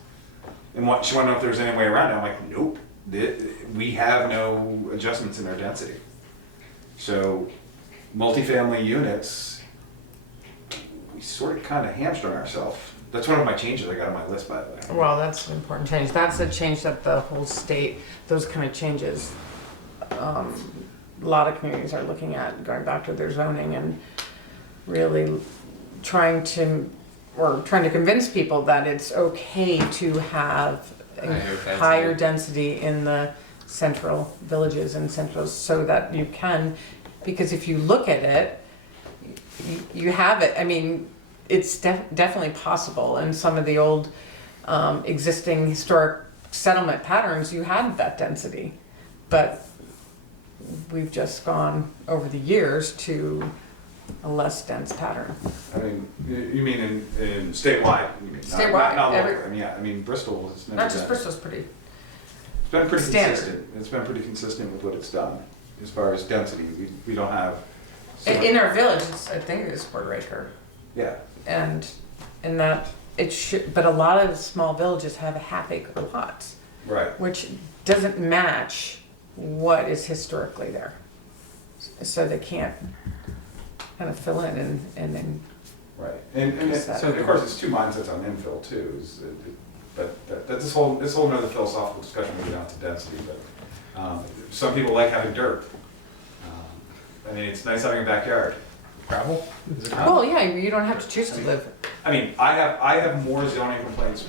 And she wanted to know if there was any way around it. I'm like, nope, we have no adjustments in our density. So multifamily units, we sort of kind of hamstrung ourselves. That's one of my changes I got on my list, by the way. Well, that's an important change. That's a change that the whole state, those kind of changes, a lot of communities are looking at, going back to their zoning and really trying to convince people that it's okay to have higher density in the central villages and central, so that you can, because if you look at it, you have it, I mean, it's definitely possible. And some of the old existing historic settlement patterns, you had that density. But we've just gone over the years to a less dense pattern. I mean, you mean in statewide? You mean, Statewide, Not every- local. I mean, yeah, I mean, Bristol has never Not just been- Bristol's pretty. It's been pretty standard. consistent. It's been pretty consistent with what it's done as far as density. We don't have. so much- In our village, I think it is quarter acre. Yeah, And in that, it should, but a lot of small villages have half acre lots, right. which doesn't match what is historically there. So they can't kind of fill in and then, Right, and Just that. so of course, it's two mindsets on infill too, but this whole another philosophical discussion we get down to density, but some people like having dirt. I mean, it's nice having a backyard. Gravel? Is it gravel? well, yeah, you don't have to choose to live. I mean, I have more zoning complaints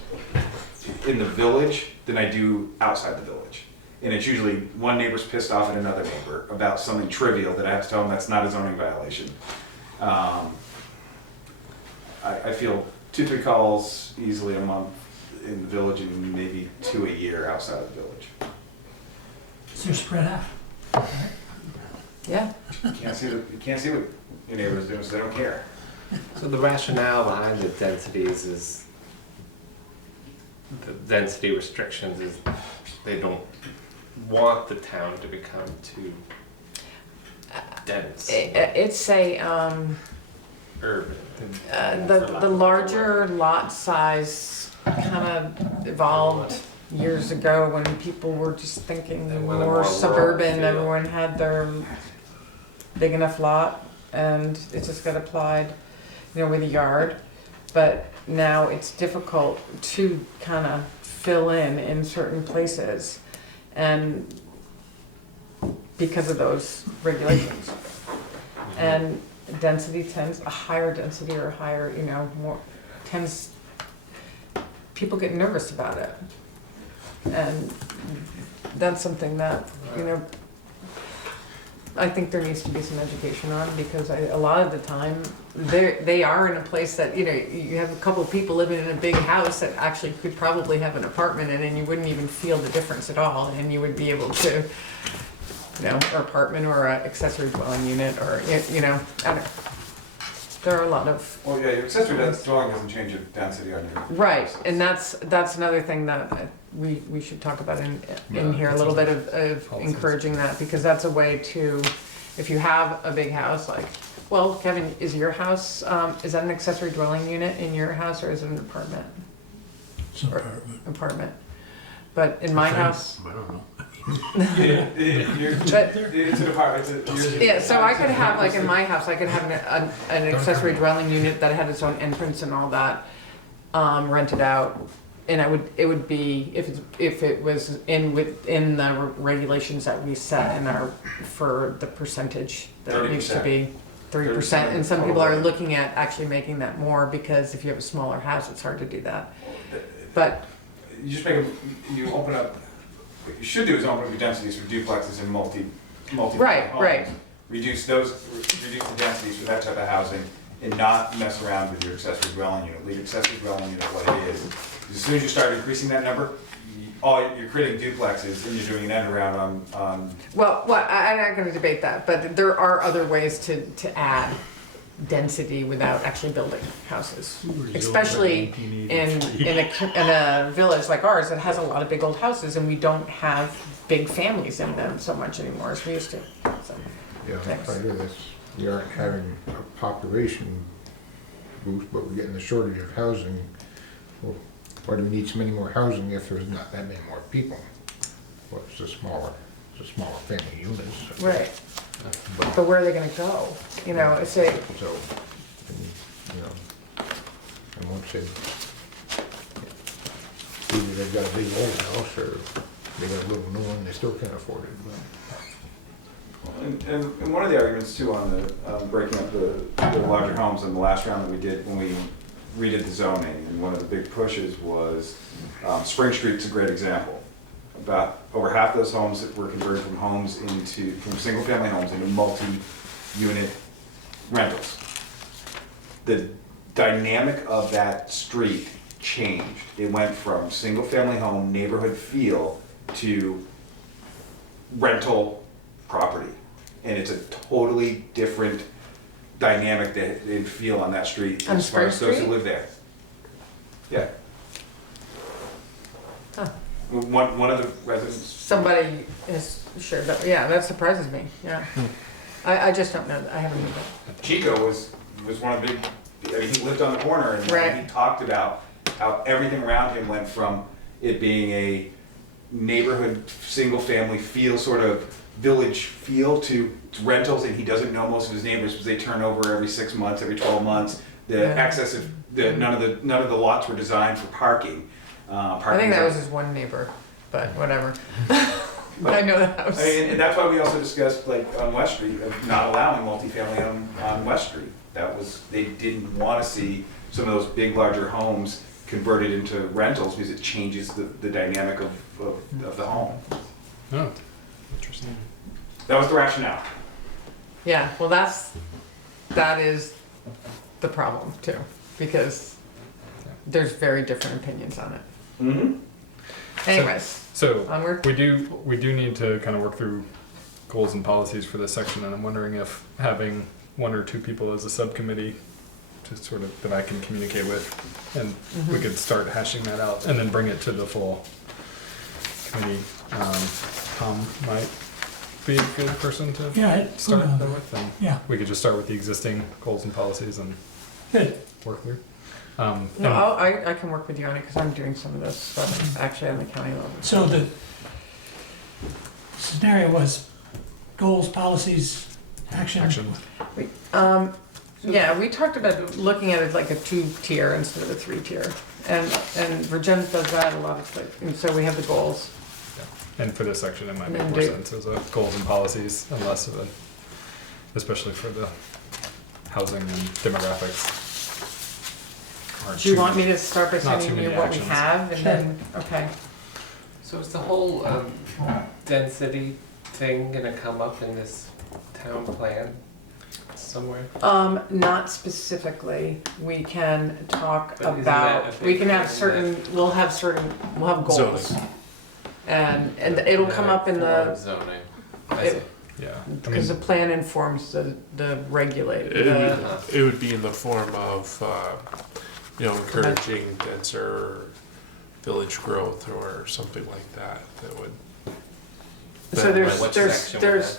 in the village than I do outside the village. And it's usually one neighbor's pissed off at another neighbor about something trivial that I have to tell them that's not a zoning violation. I feel 2-3 calls easily a month in the village and maybe 2 a year outside of the village. So they're spread out. Yeah. You can't see what your neighbor's doing, so they don't care. So the rationale behind the densities is, the density restrictions is they don't want the town to become too dense, It's a, urban. the larger lot size kind of evolved years ago when people were just thinking And with a more more rural suburban, feel. everyone had their big enough lot and it just got applied, with a yard. But now it's difficult to kind of fill in certain places and because of those regulations. And density tends, a higher density or higher, more, tends, people get nervous about it. And that's something that, I think there needs to be some education on because a lot of the time, they are in a place that, you have a couple of people living in a big house that actually could probably have an apartment in and you wouldn't even feel the difference at all and you would be able to, or apartment or an accessory dwelling unit or, I don't know. There are a lot of. Well, yeah, your accessory dwelling doesn't change your density on your. Right, and that's another thing that we should talk about in here, a little bit of encouraging that, because that's a way to, if you have a big house, like, well, Kevin, is your house, is that an accessory dwelling unit in your house, or is it an apartment? It's an apartment. Apartment. But in my house, I don't know. but, It's an apartment, yeah, so I could have, like, in my house, I could have an accessory dwelling unit that had its own entrance and all that, rented out. And it would be, if it was within the regulations that we set for the percentage that it needs to be, 30%. And some people are looking at actually making that more, because if you have a smaller house, it's hard to do that. But, you just you open up, what you should do is open up your densities for duplexes and multi Right, homes. right. Reduce the densities for that type of housing and not mess around with your accessory dwelling unit. Leave accessory dwelling unit what it is. As soon as you start increasing that number, you're creating duplexes and you're doing an end around on. well, I'm not gonna debate that, but there are other ways to add density without actually building houses. Especially in a village like ours that has a lot of big old houses and we don't have big families in them so much anymore as we used to, so. Yeah, Thanks. I hear this. We aren't having a population boost, but we're getting a shortage of housing. Well, why do we need so many more housing if there's not that many more people? Well, it's a smaller family units. Right, but where are they gonna go? It's a, So, and once either they've got a big old house or they got a little new one, they still can't afford it. And one of the arguments too on the breaking up the larger homes in the last round that we did when we redid the zoning, and one of the big pushes was Spring Street's a great example. About over half those homes that were converted from single family homes into multi-unit rentals. the dynamic of that street changed. It went from single-family home, neighborhood feel to rental property. And it's a totally different dynamic that they feel on that street On as far as Spruce those who Street? live there. Yeah. Huh. One of the residents, Somebody is sure that, yeah, that surprises me, yeah. I just don't know, I haven't heard that. Chico was one of the big, I mean, he lived on the corner and Right. he talked about how everything around him went from it being a neighborhood, single-family feel, sort of village feel, to rentals, and he doesn't know most of his neighbors because they turn over every 6 months, every 12 months. The Yeah. excess of, none of the lots were designed for parking. I think that was his one neighbor, but whatever. I know the house. I mean, and that's why we also discussed, like, on West Street, of not allowing multifamily on West Street. That was, they didn't want to see some of those big, larger homes converted into rentals because it changes the dynamic of the home. Oh, interesting. That was the rationale. Yeah, well, that is the problem too, because there's very different opinions on it. Mm-hmm. Anyways, So onward. we do need to kind of work through goals and policies for this section, and I'm wondering if having one or two people as a subcommittee to sort of that I can communicate with, and we could start hashing that out, and then bring it to the full committee. Tom might be a good person to Yeah, start them with, and yeah, we could just start with the existing goals and policies and good. work through. No, And- I can work with you on it because I'm doing some of this stuff actually on the county level. So the scenario was goals, policies, action. action. Yeah, we talked about looking at it like a 2-tier instead of a 3-tier. And Virginia does that a lot of, and so we have the goals. And for this section, it might make And more do- sense as a goals and policies and less of a, especially for the housing and demographics. Aren't Do you too- want me to start by not too sending you many what we actions. have and Sure. then, okay. So is the whole density thing gonna come up in this town plan somewhere? Not specifically, we can talk But isn't that about, a we big can have thing we'll have goals. Zoning. And it'll come up in the, Zoning. I it- see. Yeah, I because the mean, plan informs the regulate, It the, would, it would be in the form of, encouraging denser village growth or something like that, that would. so What section was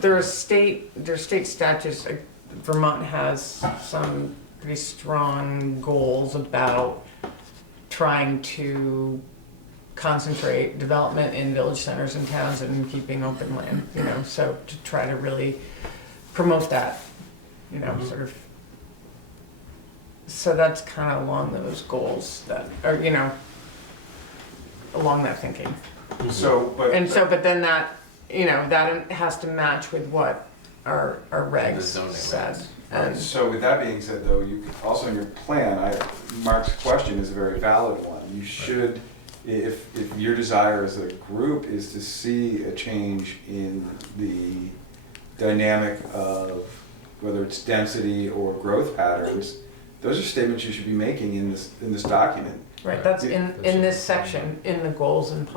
there's state statutes, like Vermont has some pretty strong goals about trying to concentrate development in village centers and towns and keeping open land, so to try to really promote that, sort of. So that's kind of along those goals that, are along that thinking. So, But then that, that has to match with what our The regs zoning said. regs. And so with that being said, though, you also in your plan, Mark's question is a very valid one. You should, if your desire as a group is to see a change in the dynamic of whether it's density or growth patterns, those are statements you should be making in this document. right, that's in That this should- section, in the goals and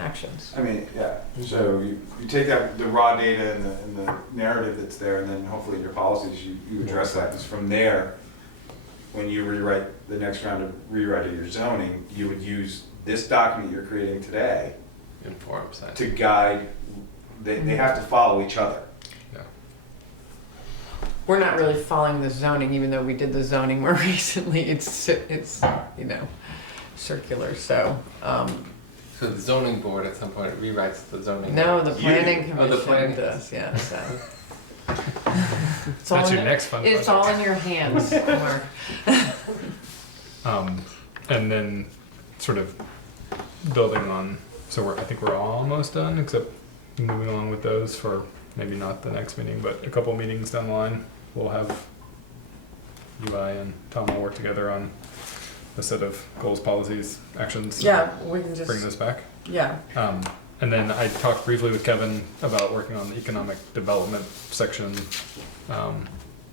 actions. I mean, yeah, so you take that, the raw data and the narrative that's there, and then hopefully in your policies, you address that, because from there, when you rewrite the next round of rewrite of your zoning, you would use this document you're creating today Informs that. to guide, they have to follow each other. yeah. We're not really following the zoning, even though we did the zoning more recently. It's circular, so, So the zoning board at some point rewrites the zoning. no, the You- planning Oh, the commission planning. does, yeah, so. It's That's all your in- next fun It's project. all in your hands, Mark. And then sort of building on, so I think we're almost done, except moving along with those for maybe not the next meeting, but a couple meetings down the line, we'll have Eli and Tom will work together on a set of goals, policies, actions. Yeah, we can Bring just, this back. yeah, And then I talked briefly with Kevin about working on the economic development section,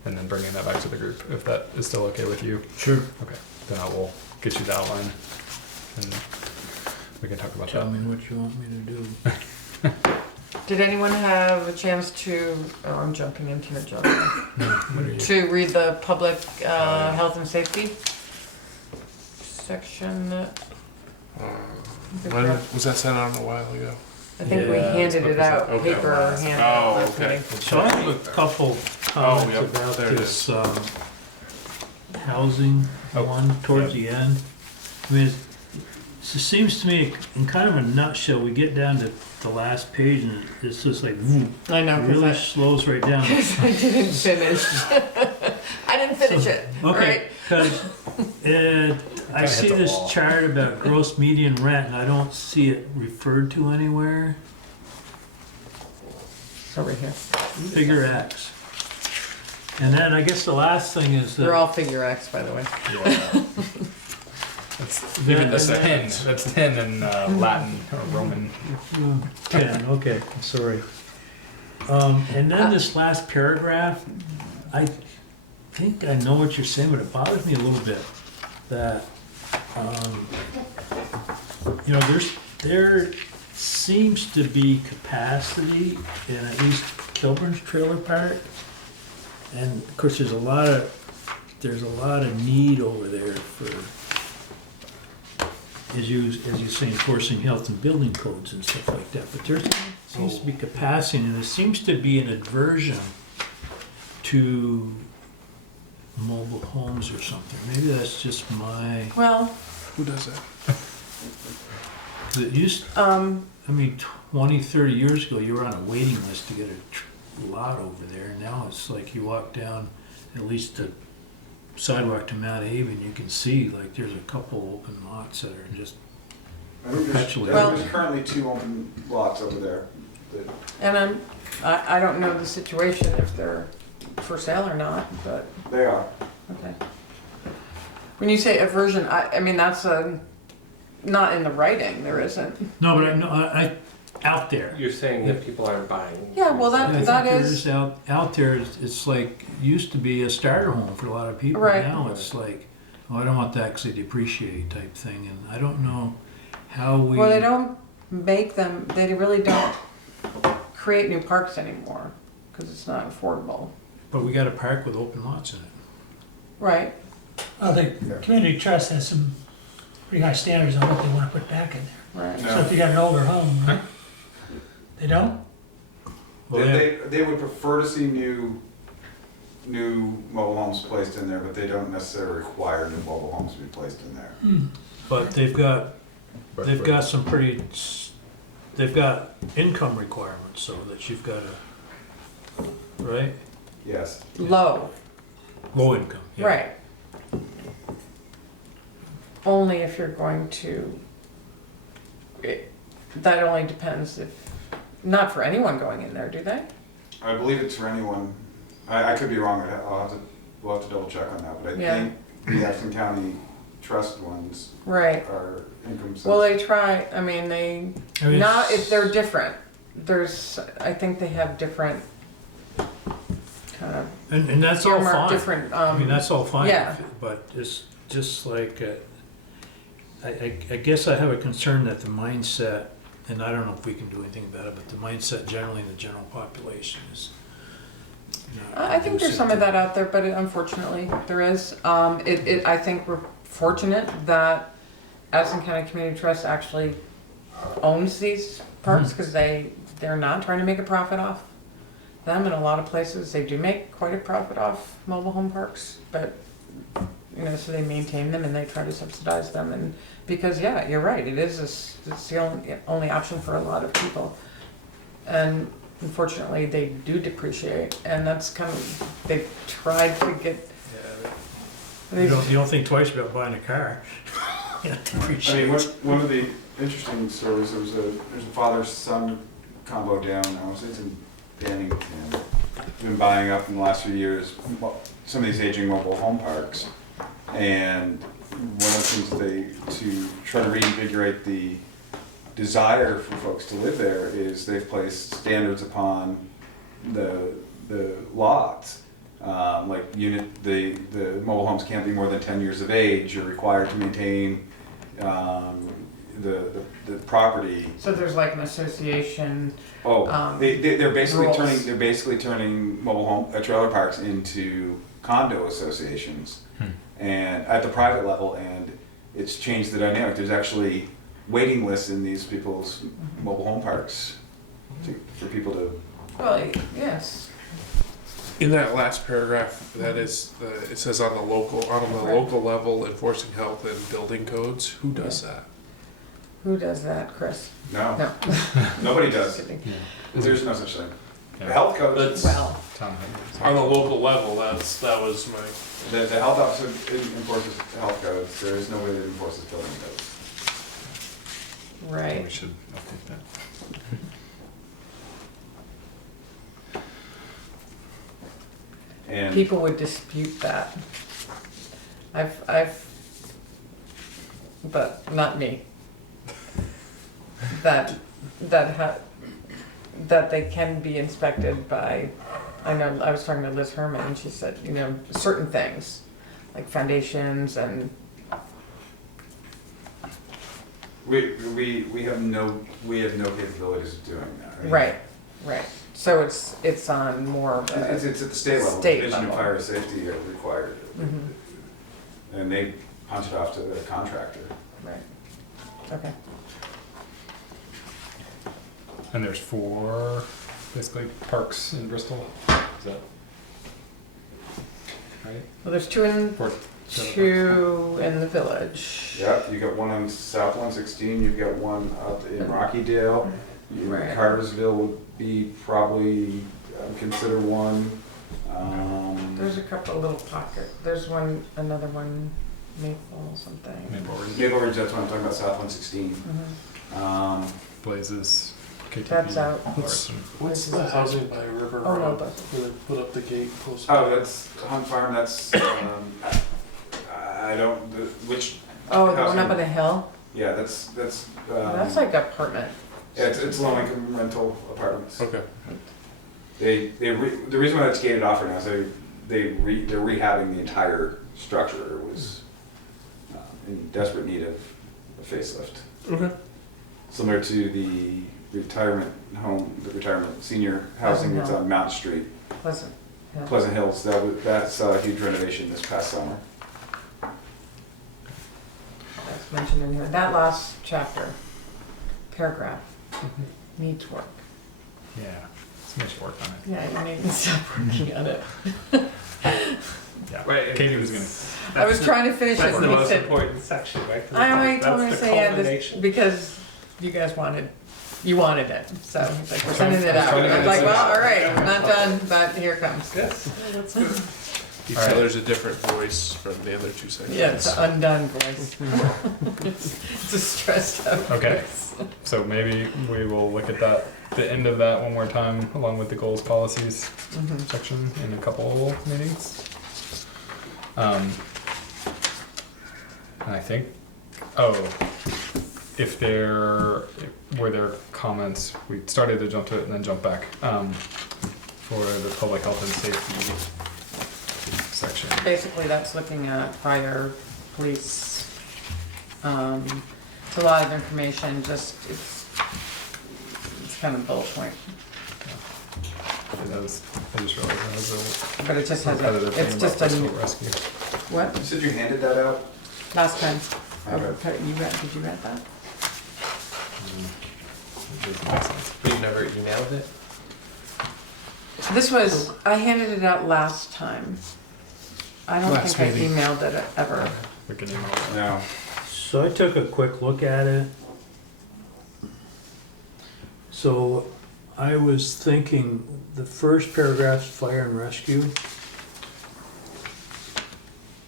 and then bringing that back to the group, if that is still okay with you. Sure. Okay, then I will get you the outline, and we can talk about Tell that. me what you want me to do. Did anyone have a chance to, oh, I'm jumping into your job, What are you- to read the public health and safety section? When was that sent out a while ago? I think we Yeah, handed it out, Okay. paper handed Oh, out last okay. meeting. So I have a couple comments yep, about there it this, housing one towards the end. I mean, it seems to me, in kind of a nutshell, we get down to the last page and it's just like, I know, it really because slows right down. I didn't finish. I didn't finish it, Okay, right? because I hit see the this wall. chart about gross median rent and I don't see it referred to anywhere. Over here. Figure X. And then I guess the last thing is They're that, all figure X, by the way. Yeah. That's even the 10. That's 10 in Latin or Roman. 10, okay, sorry. And then this last paragraph, I think I know what you're saying, but it bothers me a little bit that, you know, there seems to be capacity in at least Kilburn's trailer park. And of course, there's a lot of need over there for, as you say, enforcing health and building codes and stuff like that. But there seems to be capacity, and there seems to be an aversion to mobile homes or something. Maybe that's just my, Well, Who does that? 'cause it used, I mean, 20, 30 years ago, you were on a waiting list to get a lot over there. Now it's like you walk down at least the sidewalk to Mount Haven, you can see like there's a couple open lots that are just, I think Perpetually. there's currently 2 open lots over there. and I don't know the situation if they're for sale or not, but, They are. okay. When you say aversion, I mean, that's not in the writing, there isn't. no, but I out there. You're saying that people aren't buying. Yeah, well, Yeah, I think that there is, out there, it's like, used to be a starter home for a lot of people. Right. Now it's like, oh, I don't want to actually depreciate type thing, and I don't know how we. well, they don't make them, they really don't create new parks anymore, because it's not affordable. But we got a park with open lots in it. Right, I think Community Trust has some pretty high standards on what they wanna put back in there. right. So if you got an older home, right? They don't? Well, They would prefer to see new mobile homes placed in there, but they don't necessarily require new mobile homes to be placed in there. But they've got some pretty, they've got income requirements, so that you've got to, right? Yes. Low, Low income. Yeah. right. Only if you're going to, that only depends if, not for anyone going in there, do they? I believe it's for anyone. I could be wrong. We'll have to double check on that, but I Yeah. think the Addison County Trust ones Right. are income Well, sensitive. they try, I mean, they, I mean, not, if they're different, there's, I think they have different kind of and that's all earmarked fine. different, I mean, that's all fine. yeah. But it's just like, I guess I have a concern that the mindset, and I don't know if we can do anything about it, but the mindset generally in the general population is not I think there's some of that out there, but unfortunately, there is. I think we're fortunate that Addison County Community Trust actually owns these parks, because they're not trying to make a profit off them. In a lot of places, they do make quite a profit off mobile home parks, but, you know, so they maintain them and they try to subsidize them, and, because, yeah, you're right, it's the only option for a lot of people. And unfortunately, they do depreciate, and that's kind of, they've tried to get, You don't think twice about buying a car. Yeah, I mean, one of the interesting stories, there's a father-son combo down, I want to say it's in Bennington. Been buying up in the last few years some of these aging mobile home parks. And one of the things to try to reinvigorate the desire for folks to live there is they've placed standards upon the lots. Like the mobile homes can't be more than 10 years of age. You're required to maintain the property. So there's like an association. Oh, they're basically rules. turning mobile home trailer parks into condo associations, and at the private level, and it's changed the dynamic. There's actually waiting lists in these people's mobile home parks for people to. Well, yes. In that last paragraph, that is, it says on the local level, enforcing health and building codes. Who does that? Who does that, Chris? No, No. nobody does. Kidding. There's no such thing. Yeah. The health code. That's- Well, Town On the local level, that was my. The health officer enforces health codes. There is nobody that enforces building codes. We right. should update that. And People would dispute that. But not me. That they can be inspected by, I know, I was talking to Liz Herman and she said, you know, certain things, like foundations and, we have no capabilities of doing that. I mean, right. So it's on more of a. It's at the state level. State Division of level. Fire Safety are required, Mhm. and they punch it off to the contractor. Right. Okay. And there's 4 basically parks in Bristol. Is that right? Well, there's 2 in 2 in the village. Yep, you got one on South 116. You've got one out in Rockydale. Right. Cartersville would be probably consider one. There's a couple little pocket. There's another one, Maple something. Maple Ridge, Maple Ridge, that's what I'm talking about. South 116. Mhm. Blazes, KTV. That's out. Forest. What's the housing by River Oh, no, Road? but Where they put up the gate close. Oh, that's Hunt Farm. That's I don't which. oh, the one housing- up on the hill. Yeah, that's. That's like apartment. Yeah, it's low income rental apartments. Okay. The reason why that's gated off right now is they're rehabbing the entire structure. It was in desperate need of a facelift. Okay. Similar to the retirement home, the retirement senior housing that's on Mount Street, Pleasant. Hill. Pleasant Hills. That's a huge renovation this past summer. That's mentioned in here. That last chapter, paragraph, needs work. Yeah, so much work on it. Yeah, you need to stop working on it. Yeah. Right. Katie was gonna. I was trying to finish it That's the and he most said, important section, right? 'Cause I told him to that's the say, yeah, this, culmination. because you guys you wanted it. So he's like, we're sending it out. trying to I was get like, it well, sent all right, we're not done, but here it comes. Yes, that's good. Each All right. other's a different voice from the other two sections. Yeah, it's an undone voice. It's a stressed out Okay. voice. So maybe we will look at the end of that one more time, along with the goals policies Mhm. section in a couple meetings. And I think, if were there comments, we started to jump to it and then jump back, for the public health and safety section. Basically, that's looking at fire, police. It's a lot of information, just, it's kind of bullet point. I just realized that was But it just a has, repetitive it's thing just about a, Bristol Rescue. what? You said you handed that out? Last time. Okay. Did you read that? It doesn't make sense. You've never emailed it? This was, I handed it out last time. I don't Last think I meeting. emailed it ever. We can email it. No. So I took a quick look at it. So I was thinking the first paragraph's fire and rescue.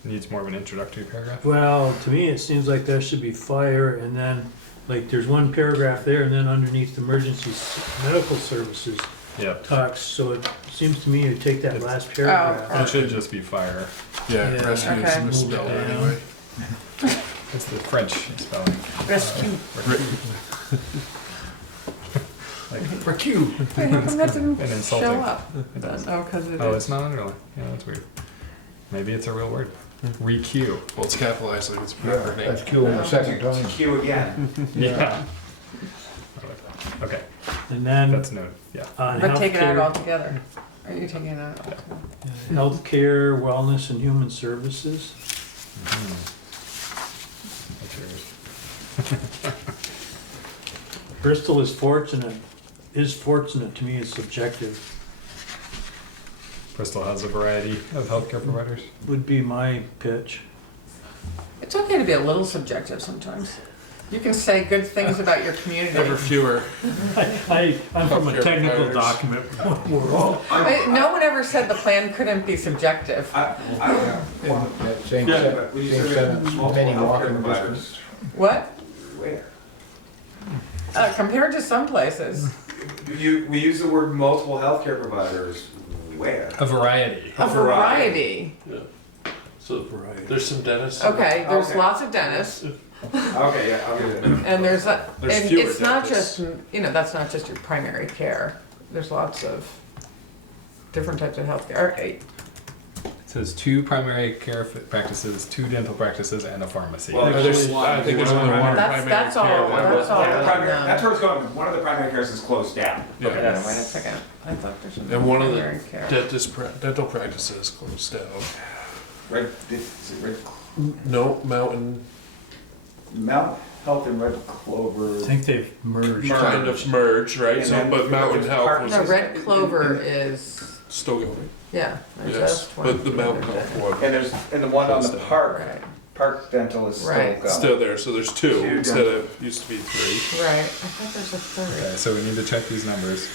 Needs more of an introductory paragraph. Well, to me, it seems like that should be fire, and then, like, there's one paragraph there, and then underneath emergency medical services Yep. talks, so it seems to me to take that last paragraph. Oh, It should just be fire. Yeah, Yeah. rescue Okay. is misspelled Move it down. anyway. It's the French spelling. Rescue. Like for Q. Wait, how come that didn't And insulting. show up? It does. Oh, because it Oh, is. it's not underlined. Yeah, that's weird. Maybe it's a real word. Re-Q. Well, it's capitalized like it's a Yeah, proper name. that's killing the second time. Q again. Yeah. Okay, And then that's noted. Yeah. on But take it out healthcare, altogether. Are you taking it out altogether? healthcare, wellness and human services. That's yours. Bristol is fortunate to me, is subjective, Bristol has a variety of healthcare providers. would be my pitch. It's okay to be a little subjective sometimes. You can say good things about your community. Ever fewer. I'm from a Healthcare technical providers. document world. No one ever said the plan couldn't be subjective. I don't know. That same Yeah, sentence, When you same say sentence, multiple many healthcare walking providers, distance. What? where? Compared to some places. We use the word multiple healthcare providers, where? A variety. A variety. Yeah. So Variety. there's some dentists. Okay, there's Okay. lots of dentists, Okay, yeah, I'll give it. and There's and fewer it's not dentists. just, that's not just your primary care. There's lots of different types of healthcare. It says 2 primary care practices, 2 dental practices, and a pharmacy. Well, I think there's only one That's- primary that's all. care. That's all. That's where it's going. One of the primary cares is closed down. Yeah. Wait a second, I thought there's some And one of primary the care. dental practices closed down. Is it Red No, Mountain Mount Health and Red I Clover? think they've merged. kind of merged, right? And So, then but Mountain there's Health Park- was No, Red Clover is, still going. yeah. there's Yes, just but the 20. Mountain Health one And the one on the park, Right, Park Dental is still Right. going. still there. So there's 2 Two instead of used to be 3. right, I thought there's a third. Okay, so we need to check these numbers.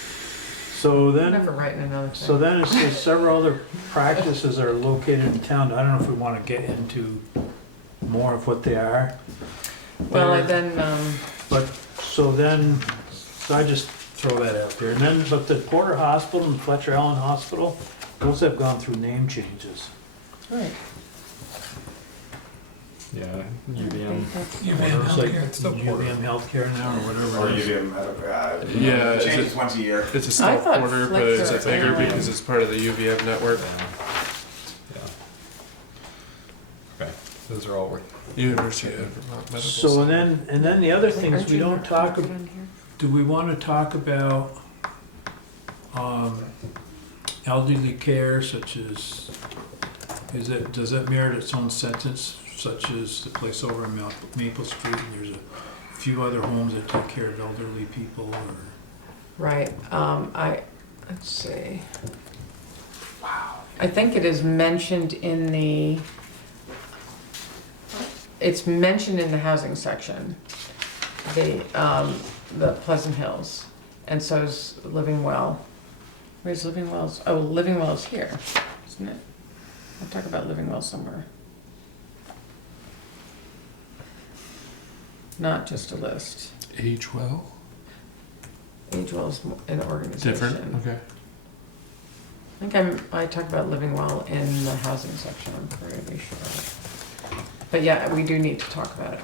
So I'm then, never writing another thing. so then it says several other practices are located in town. I don't know if we want to get into more of what they are. Well, and then, But, so I just throw that out there. And then, but the Porter Hospital and Fletcher Allen Hospital, those have gone through name changes. right. Yeah, UVM. It's like Healthcare. It's still Porter. UVM Healthcare now, or whatever Or it you is. do them, Yeah, is changes it- once a year. It's a I small thought quarter, but it's a Flickr bigger Airline- because it's part of the UVM network. Yeah. Okay, those are all worth. University of Vermont Medical So, Center. and then the other things Aren't we you don't talk, marking it on here? do we want to talk about, elderly care such as, does that merit its own sentence, such as the place over on Maple Street, and there's a few other homes that take care of elderly people, or? Right, let's see. I think it is mentioned in it's mentioned in the housing section, the Pleasant Hills, and so is Living Well. Where's Living Wells? Oh, Living Well's here, isn't it? I'll talk about Living Well somewhere. Not just a list. Age well? Age Well is an organization. Different? Okay. I think I talk about Living Well in the housing section, I'm pretty sure. But yeah, we do need to talk about it.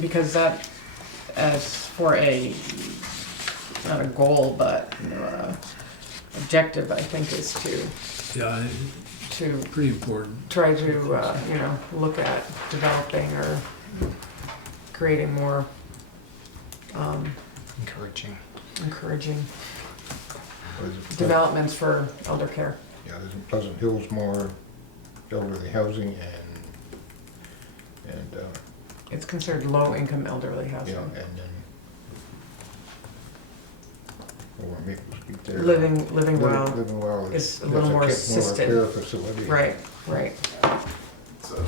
Because that, as for not a goal, but objective, I think, is Yeah, to pretty important. try to, look at developing or creating more Encouraging. encouraging Or is it- developments for elder care. Yeah, there's in Pleasant Hills more elderly housing and, It's considered low-income elderly yeah, housing. and then over Maple Street there. Living Well, Living Well is a that's little more more assisted. care facility. right. So-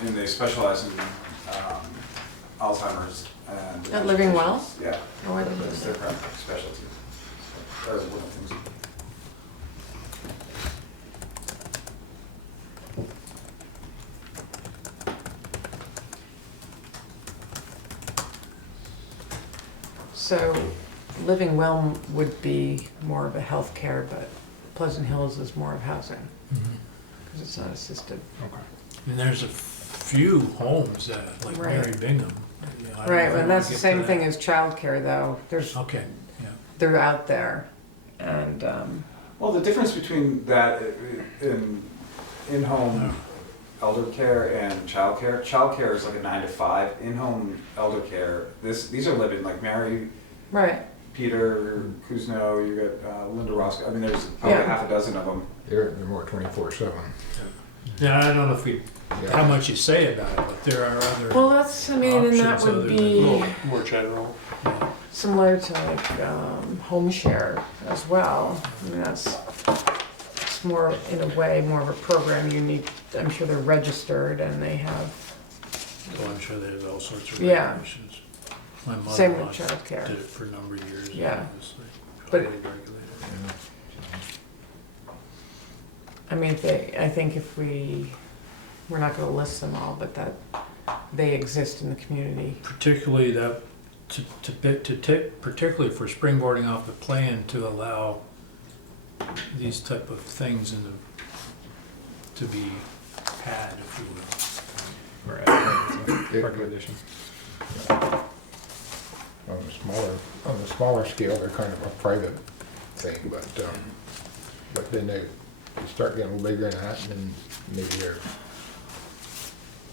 And they specialize in Alzheimer's and. At Living Well? Yeah, Oh, I didn't know that's that. their primary specialty. That was one of the things. So Living Well would be more of a healthcare, but Pleasant Hills is more of housing, because it's not assisted. Okay. And there's a few homes that, like Right. Mary Bingham, Yeah, I don't know Right, if I and wanna that's the get to same that. thing as childcare though. Okay, yeah. They're out there. And, Well, the difference between that in-home elder care and childcare is like a 9 to 5. In-home elder care, these are living, like Mary, right, Peter, Kuzno, you got Linda Roscoe, I mean, there's probably Yeah. half a dozen of them. They're more 24/7. Yeah, I don't know if we, Yeah. how much you say about it, but there are other. well, that's, I mean, and that Options would other than- A be little more general. Yeah. similar to like, home share as well. I mean, it's more, in a way, more of a program you need, I'm sure they're registered and they have, Well, I'm sure there's all sorts of Yeah. regulations. My same with mother-in-law childcare. did it for a number of years. and Yeah. it was, like, But- highly regulated. I mean, I think if we're not gonna list them all, but that they exist in the community. Particularly that, particularly for springboarding off the plan to allow these type of things to be had, if you will. We're at a recommendation. On the smaller scale, they're kind of a private thing, but then they start getting a little bigger than that, and then maybe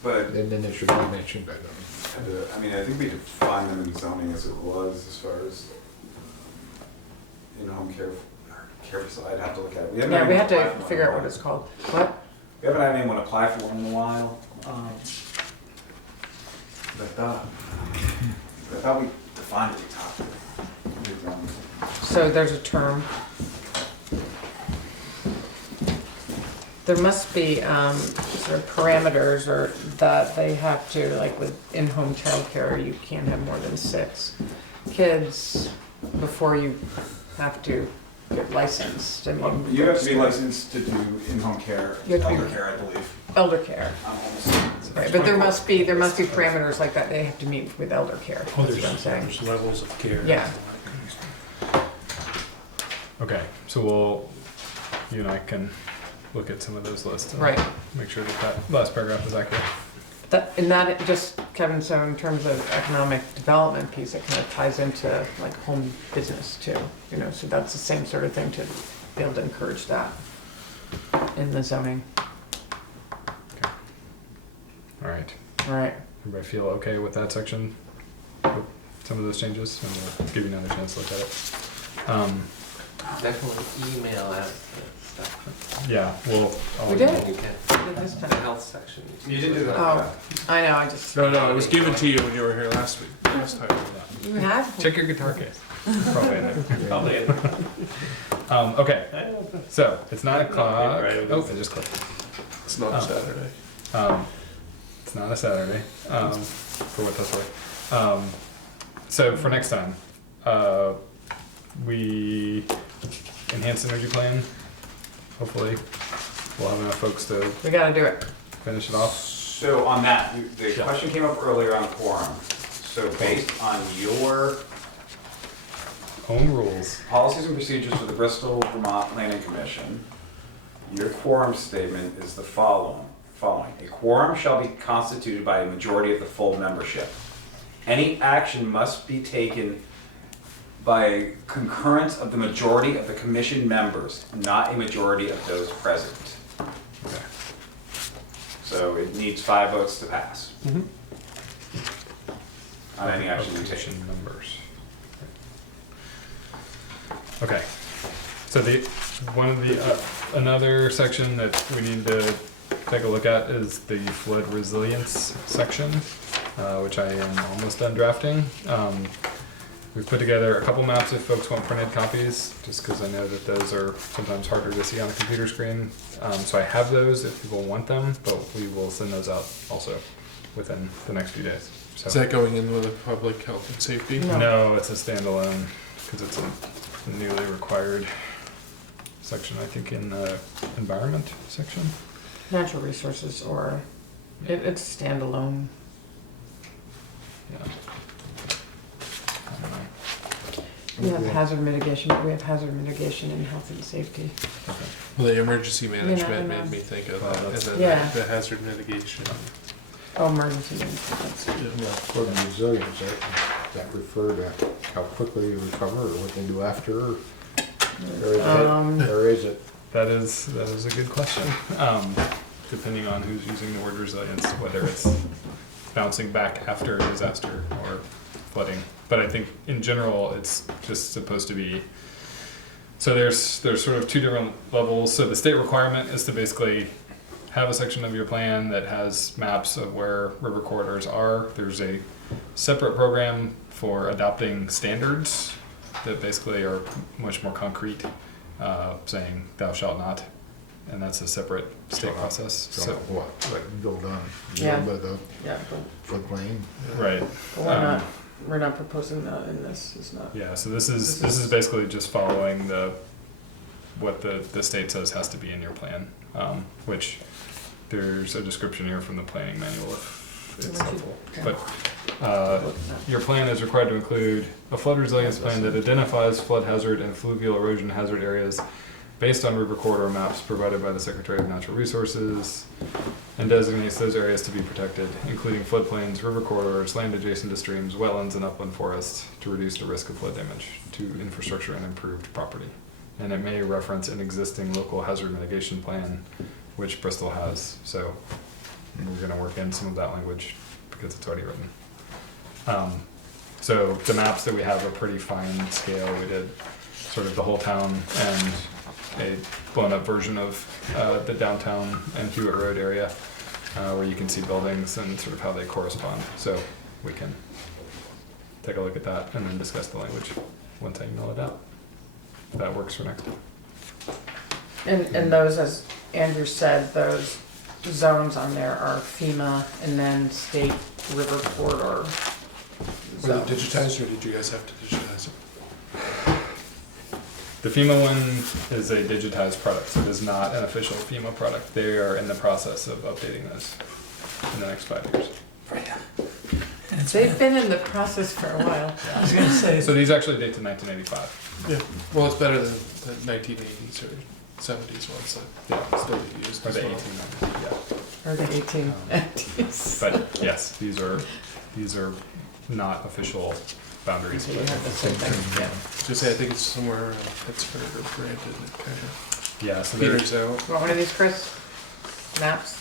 But, then they should be mentioned, I mean, I think we define them in zoning as it was, as far as in-home care facility, I'd have to look at it. We haven't Yeah, had we anyone have apply to for one figure in a out what while. it's called. What? We haven't had anyone apply for one in a while. But I thought we defined it at the top. So there's a term. There must be sort of parameters or that they have to, like with in-home childcare, you can't have more than 6 kids before you have to get licensed. I mean, You have to be licensed to do in-home care, You have to be- elder care, I believe. elder care, I'm almost. right? But there must be parameters like that. They have to meet with elder care. Oh, That's what I'm saying. there's levels of care. and Yeah. all that kind of stuff. Okay, so you and I can look at some of those lists and Right. make sure that last paragraph is accurate. And that just, Kevin, so in terms of economic development piece, it kind of ties into like home business too, you know, so that's the same sort of thing to be able to encourage that in the zoning. All right, All right, everybody feel okay with that section? With some of those changes, and we'll give you another chance to look at it. Definitely email out the stuff. Yeah, I'll We did? You can. Did this The time. health section. You did do that. Oh, I know, I just, No, it was given to you when you were here last time. you have, Check your guitar case. Probably in there. Probably. Okay, so it's 9 o'clock. Right, it Oh, is. I just clicked. It's not a Saturday. It's not a Saturday, for what that's worth. So for next time, we enhance energy plan. Hopefully, we'll have enough folks to we gotta do it. finish it off. So on that, the Yeah. question came up earlier on quorum. So based on your Home rules. policies and procedures for the Bristol, Vermont Planning Commission, your quorum statement is the following. A quorum shall be constituted by a majority of the full membership. Any action must be taken by concurrence of the majority of the commission members, not a majority of those present. Okay. So it needs 5 votes to pass on any action you take. Application numbers. Okay. So another section that we need to take a look at is the flood resilience section, which I am almost done drafting. We've put together a couple maps if folks want printed copies, just because I know that those are sometimes harder to see on a computer screen. So I have those if people want them, but we will send those out also within the next few days. So Is that going in with the public health and safety? No. no, it's a standalone because it's a newly required section, I think, in the environment section. Natural resources or, it's standalone. Yeah. I don't know. We have hazard mitigation, but we have hazard mitigation in health and safety. Okay. Well, the emergency management know. made me think of Well, that, that's- and then Yeah. the hazard mitigation. Oh, emergency maintenance. For the resilience, that refer to how quickly you recover or what they do after? Or is it? That is a good question. Depending on who's using the word resilience, whether it's bouncing back after a disaster or flooding. But I think in general, it's just supposed to be. So there's sort of two different levels. So the state requirement is to basically have a section of your plan that has maps of where river corridors are. There's a separate program for adopting standards that basically are much more concrete, saying thou shalt not, and that's a separate state process. So So what, like build on, Yeah. build by the Yeah, floodplain? right. but we're not proposing that in this, it's not. Yeah, so this is basically just following what the state says has to be in your plan, which there's a description here from the planning manual if it's helpful. But your plan is required to include a flood resilience plan that identifies flood hazard and fluvial erosion hazard areas based on river corridor maps provided by the Secretary of Natural Resources, and designates those areas to be protected, including floodplains, river corridors, land adjacent to streams, wetlands, and upland forests, to reduce the risk of flood damage to infrastructure and improved property. And it may reference an existing local hazard mitigation plan, which Bristol has. So we're going to work in some of that language because it's already written. So the maps that we have are pretty fine scale. We did sort of the whole town and a blown up version of the downtown and Hewitt Road area, where you can see buildings and sort of how they correspond. So we can take a look at that and then discuss the language once I email it out. If that works for next time. And those, as Andrew said, those zones on there are FEMA and then state river corridor Was it zones. digitized, or did you guys have to digitize it? The FEMA one is a digitized product, so it is not an official FEMA product. They are in the process of updating those in the next 5 years. And it's They've been in the process for a while. I was gonna say, So these actually date to 1985. Yeah. Well, it's better than the 1980s or 70s ones that still get used Or as the well. 1890s, yeah. Or the 1890s. But yes, these are not official boundaries. So you have the same thing, yeah. Just say I think it's somewhere around Pittsburgh or Brandon. It kind of Yeah, so there's peters out. You want one of these, Chris? Maps?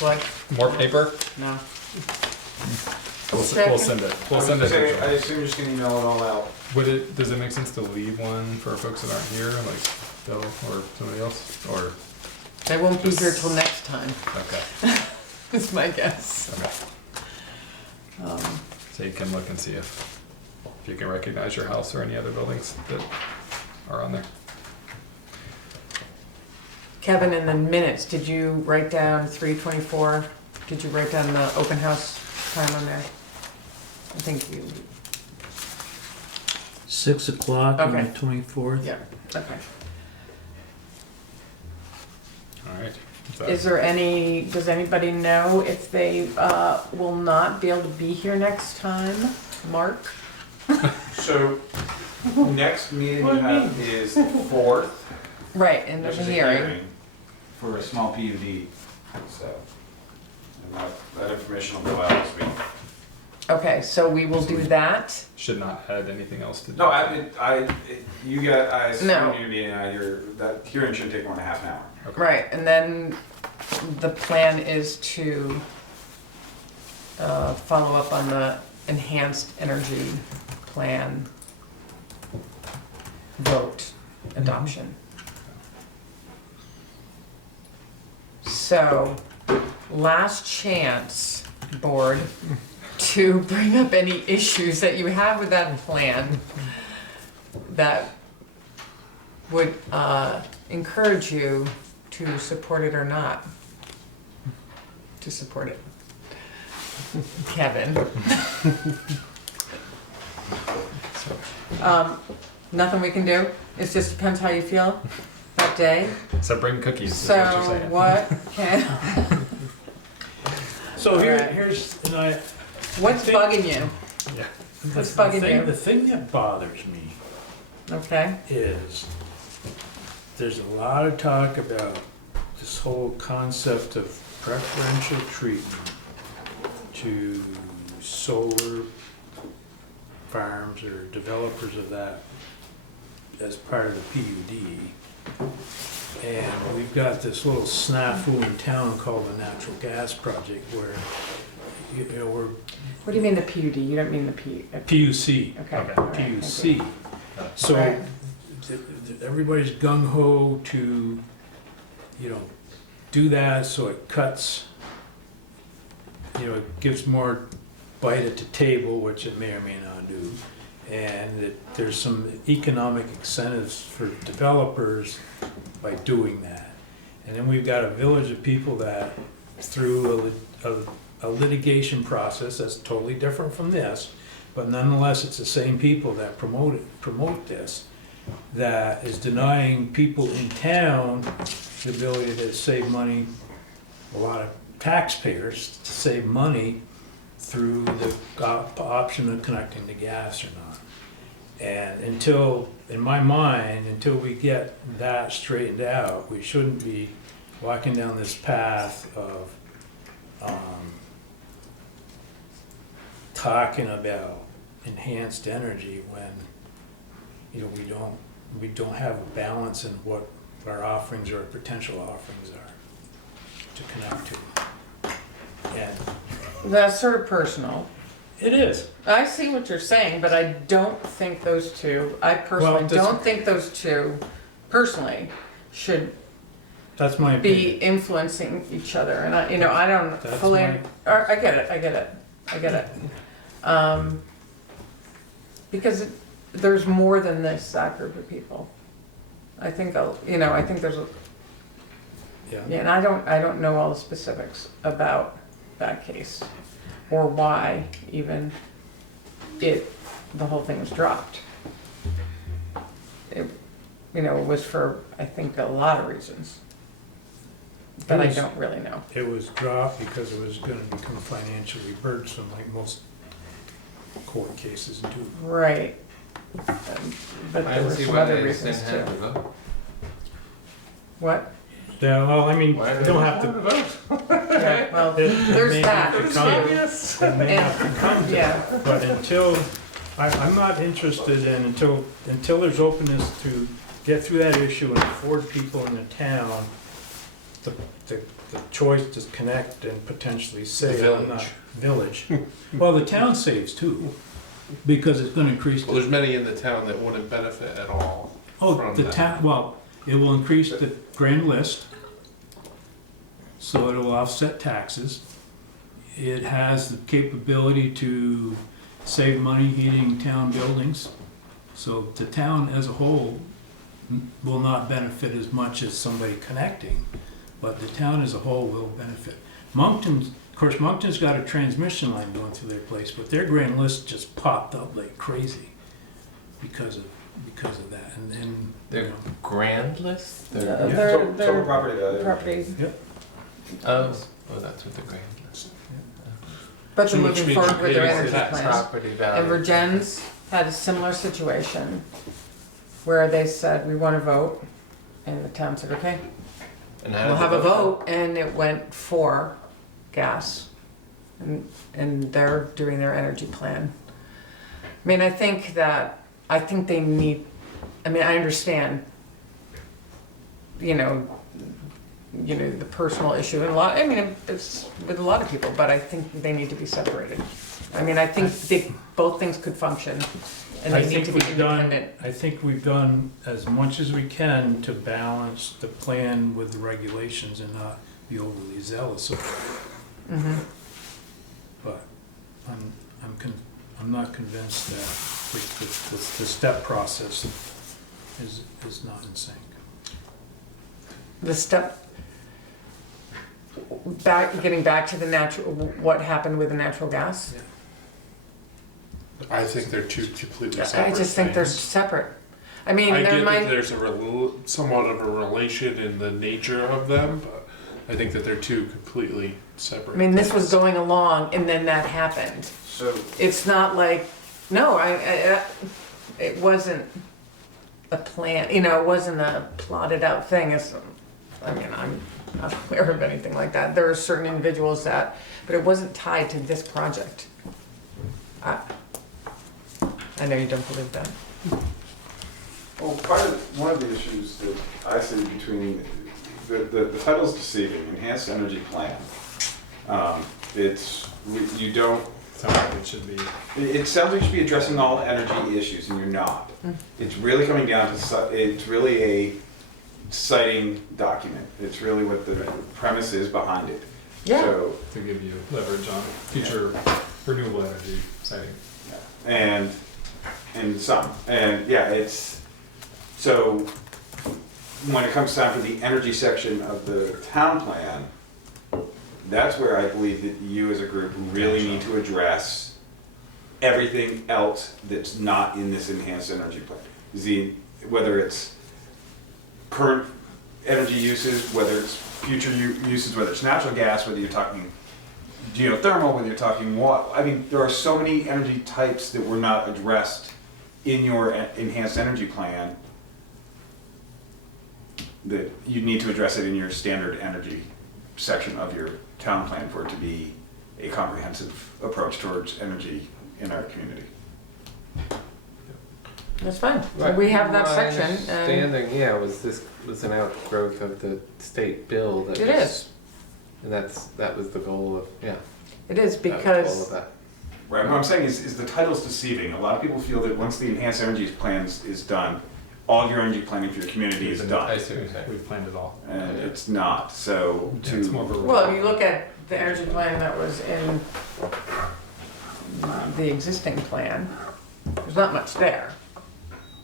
Like, more paper. no. We'll send it. We'll send it. I assume you're just gonna email it all out. Does it make sense to leave one for folks that aren't here, like Bill or somebody else? Or They won't be here till next time, okay, is my guess. okay. So you can look and see if you can recognize your house or any other buildings that are on there. Kevin, in the minutes, did you write down 3:24? Did you write down the open house time on there? I think you, 6 o'clock on the Okay. 24th. yeah, okay. All right. Is there any, does anybody know if they will not be able to be here next time? Mark? So, next meeting we have is the 4th. Right, and there's a hearing. For a small PUD, so. And that information will go out this week. Okay, so we will do that. Should not add anything else to do. No, you got, I assume No. you're being, that hearing shouldn't take more than half an hour. Okay. Right, and then the plan is to follow up on the enhanced energy plan vote adoption. So, last chance, board, to bring up any issues that you have with that plan that would encourage you to support it or not. To support it. Kevin. Nothing we can do? It just depends how you feel that day? So bring cookies. Is So what you're saying. what can, So Alright. here's, and I. what's bugging you? Yeah. What's the bugging thing- you? The thing that bothers me Okay, is there's a lot of talk about this whole concept of preferential treatment to solar farms or developers of that as part of the PUD. And we've got this little snafu in town called the natural gas project where, you know, we're What do you mean the PUD? You don't mean the P? PUC. Okay. Okay. all right, thank you. PUC. So Right. everybody's gung ho to, you know, do that so it cuts, you know, it gives more bite at the table, which it may or may not do. And there's some economic incentives for developers by doing that. And then we've got a village of people that through a litigation process that's totally different from this, but nonetheless, it's the same people that promote this, that is denying people in town the ability to save money, a lot of taxpayers to save money through the option of connecting to gas or not. And until, in my mind, until we get that straightened out, we shouldn't be walking down this path of talking about enhanced energy when, you know, we don't have a balance in what our offerings or potential offerings are to connect to. And That's sort of personal. it is. I see what you're saying, but I don't think those two, I personally Well, this- don't think those two, personally, should That's my be opinion. influencing each other. And I, you know, I don't That's fully, my- or I get it. Because there's more than this, that group of people. I think, you know, I think there's a, Yeah. yeah, and I don't know all the specifics about that case or why even the whole thing was dropped. It, you know, it was for, I think, a lot of reasons. But I was- don't really know. It was dropped because it was gonna become financially burdensome, like most court cases do. Right. But I there don't were see some why other they reasons didn't too. have the vote. What? Yeah, well, I mean, Why you didn't don't they have to. the vote? Yeah, well, it may there's have that to too. come- Obvious. It may have to come to Yeah. that, but until, I'm not interested in, until there's openness to get through that issue and afford people in the town the choice to connect and potentially save. I'm not- Village. Well, the town saves too, because it's gonna increase Well, the, there's many in the town that wouldn't benefit at all. oh, from the that. town, well, it will increase the grand list, so it'll offset taxes. It has the capability to save money heating town buildings, so the town as a whole will not benefit as much as somebody connecting, but the town as a whole will benefit. Moncton's, of course, Moncton's got a transmission line going through their place, but their grand list just popped up like crazy because of that, and then, you Their know. grand list? Their- Total property value. Property, Oh, that's what the grand list. but So they're which moving means forward with their maybe energy tax plans. Property And value. Virgin's had a similar situation where they said, we want to vote, and the town said, okay, And how we'll did have the a vote, and it went for gas. And they're doing their energy plan. I mean, I think they need, I mean, I understand, you know, the personal issue and I mean, it's with a lot of people, but I think they need to be separated. I mean, I think both things could function, and I they need think to be we've done, independent. I think we've done as much as we can to balance the plan with the regulations and not be overly zealous of it. Mhm. But I'm not convinced that the step process is not in sync. The step, getting back to the natural, what happened with the natural gas? I think they're two completely I separate just think they're things. separate. I mean, I there get that might, there's somewhat of a relation in the nature of them, but I think that they're two completely separate. I mean, this was things. going along and then that happened. So, It's not like, no, it wasn't a plan, it wasn't a plotted out thing. I mean, not aware of anything like that. There are certain individuals that, but it wasn't tied to this project. I know you don't believe that. Well, one of the issues that I see between, the title's deceiving, Enhanced Energy Plan. You don't, Sounds like it should be. it sounds like you should be addressing all energy issues, and you're not. It's really coming down to, it's really a citing document. It's really what the premise is behind it. Yeah. So, To give you leverage on future renewable energy siting. and it's, so when it comes time for the energy section of the town plan, that's where I believe that you as a group really need to address everything else that's not in this enhanced energy plan. Whether it's current energy uses, whether it's future uses, whether it's natural gas, whether you're talking geothermal, whether you're talking water. I mean, there are so many energy types that were not addressed in your enhanced energy plan that you need to address it in your standard energy section of your town plan for it to be a comprehensive approach towards energy in our community. That's fine. Right. We have that My section and understanding, yeah, was this was an outgrowth of the state bill that it was, is. and that was the goal of, yeah. It is that was the goal because of that. Right, what I'm saying is the title's deceiving. A lot of people feel that once the enhanced energy plans is done, all your energy planning for your community is I done. see what you're saying. We've planned it all. And it's not, so Yeah, it's more of a. well, if you look at the energy plan that was in the existing plan, there's not much there.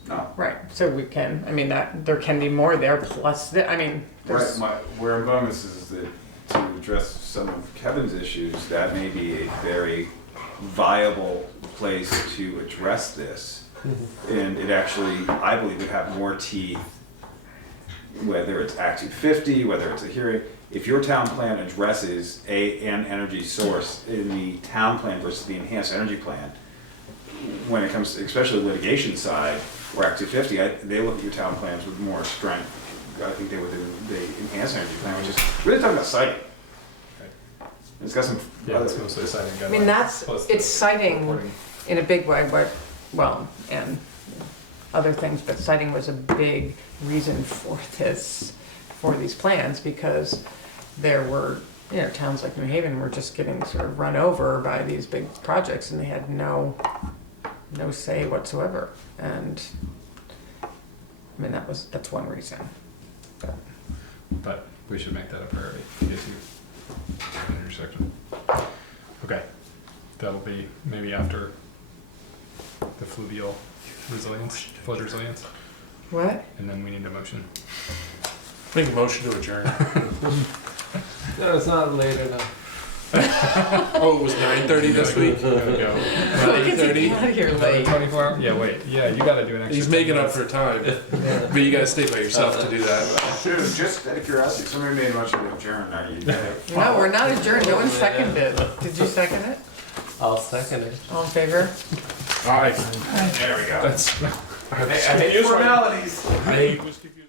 no. Right, so we can, I mean, that, there can be more there, plus, I mean, Right, there's, where I'm going with this is that to address some of Kevin's issues, that may be a very viable place to address this. And it actually, I believe, would have more teeth, whether it's Act 250, whether it's a hearing. If your town plan addresses an energy source in the town plan versus the enhanced energy plan, when it comes to, especially litigation side, or Act 250, they look at your town plans with more strength. I think they would in the enhanced energy plan, which is really talking about siting. It's got some. Yeah, it's mostly citing guidelines. I mean, that's, plus the it's citing reporting. in a big way, but, well, and other things, but citing was a big reason for this, for these plans, because there were, you know, towns like New Haven were just getting sort of run over by these big projects, and they had no say whatsoever. And, I mean, that's one reason. But we should make that a priority in case you intersection. Okay, that'll be maybe after the fluvial resilience, flood resilience, What? and then we need a motion. Make a motion to adjourn. No, it's not late enough. Oh, it was 9:30 this week? There we go. Look at you get out of here late. 24 hours? Yeah, wait. Yeah, you gotta do an extra. He's 10 making up minutes. for time, but you gotta stay by yourself to do that. Dude, just out of curiosity, somebody made a motion to adjourn, are you? No, we're not adjourned, no one seconded. Did you second it? I'll second it. All in favor? All right. There we go. That's. I hate formalities. I was confused.